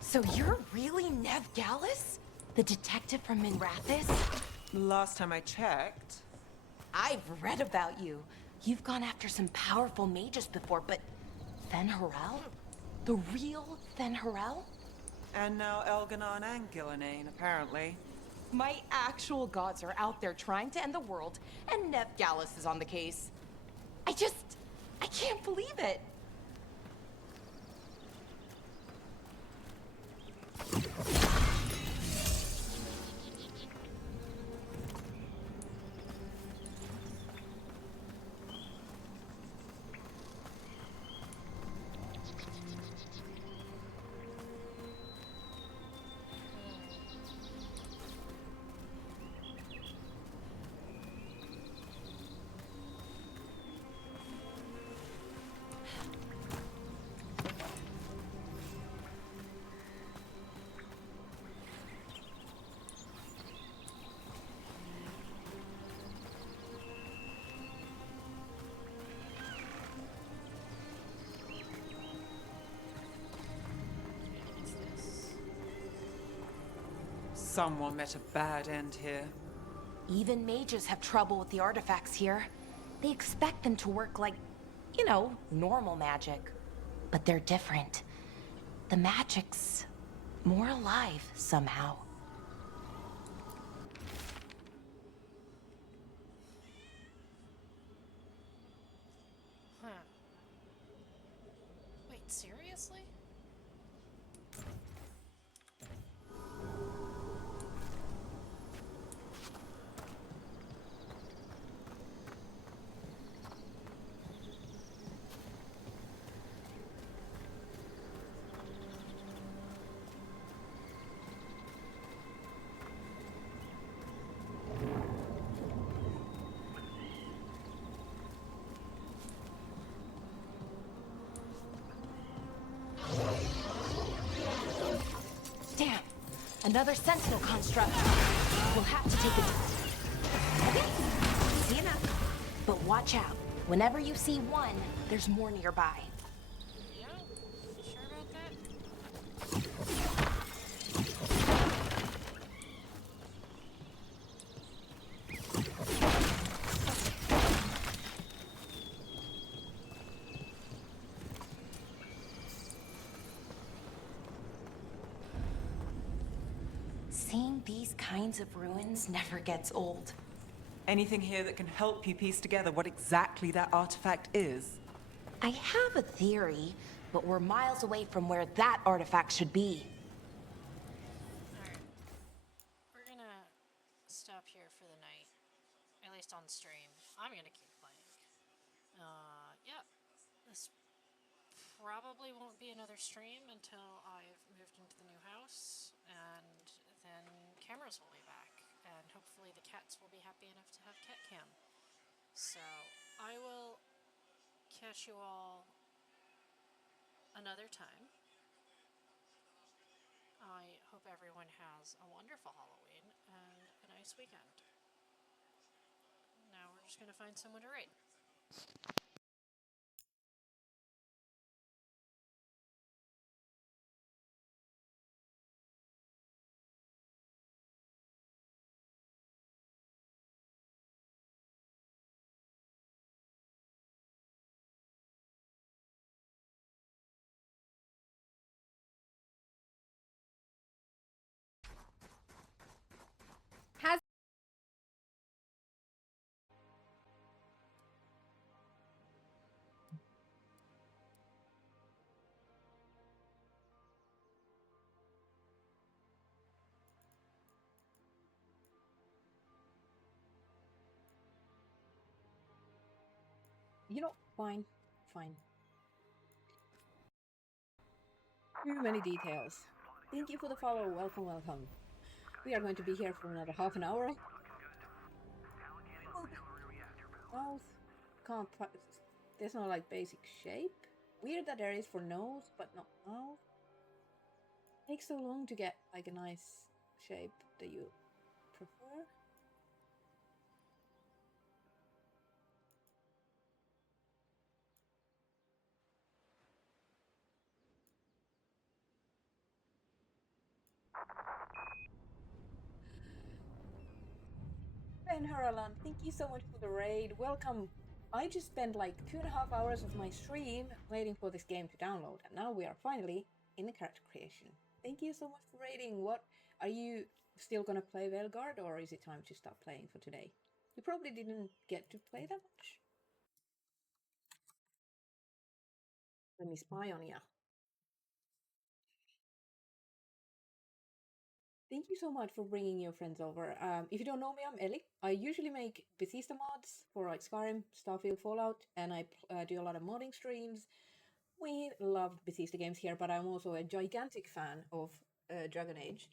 So you're really Nev Gallus? The detective from Minrathis? Last time I checked. I've read about you. You've gone after some powerful mages before, but Fen Harel? The real Fen Harel? And now Elganon and Gillenane, apparently. My actual gods are out there trying to end the world, and Nev Gallus is on the case. I can't believe it. Someone met a bad end here. Even mages have trouble with the artifacts here. They expect them to work like, you know, normal magic. But they're different. The magic's more alive somehow. Huh. Wait, seriously? Damn! Another sentinel construct. We'll have to take it. Okay, see enough. But watch out. Whenever you see one, there's more nearby. Yeah? Sure about that? Seeing these kinds of ruins never gets old. Anything here that can help you piece together what exactly that artifact is? I have a theory, but we're miles away from where that artifact should be. Alright. We're gonna stop here for the night. At least on stream. I'm gonna keep playing. Yeah. This probably won't be another stream until I've moved into the new house, and then cameras will be back, and hopefully the cats will be happy enough to have cat cam. So I will catch you all another time. I hope everyone has a wonderful Halloween and a nice weekend. Now we're just gonna find someone to raid. You know, fine. Fine. Too many details. Thank you for the follow. Welcome, welcome. We are going to be here for another half an hour. Mouth. Can't. There's no like basic shape. Weird that there is for nose, but not mouth. Takes so long to get like a nice shape that you prefer. Ben Haralan, thank you so much for the raid. Welcome. I just spent like 2.5 hours of my stream waiting for this game to download, and now we are finally in the character creation. Thank you so much for raiding. What are you still gonna play Veilguard, or is it time to stop playing for today? You probably didn't get to play that much. Let me spy on ya. Thank you so much for bringing your friends over. If you don't know me, I'm Ellie. I usually make Bethesda mods for like Skyrim, Starfield, Fallout, and I do a lot of modding streams. We love Bethesda games here, but I'm also a gigantic fan of Dragon Age.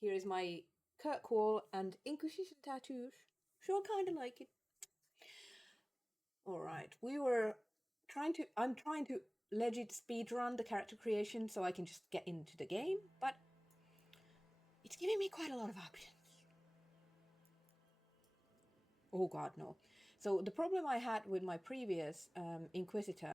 Here is my Kirkwall and Inquisition tattoos. So I kind of like it. Alright, I'm trying to legit speedrun the character creation so I can just get into the game, but it's giving me quite a lot of options. Oh god, no. So the problem I had with my previous Inquisitor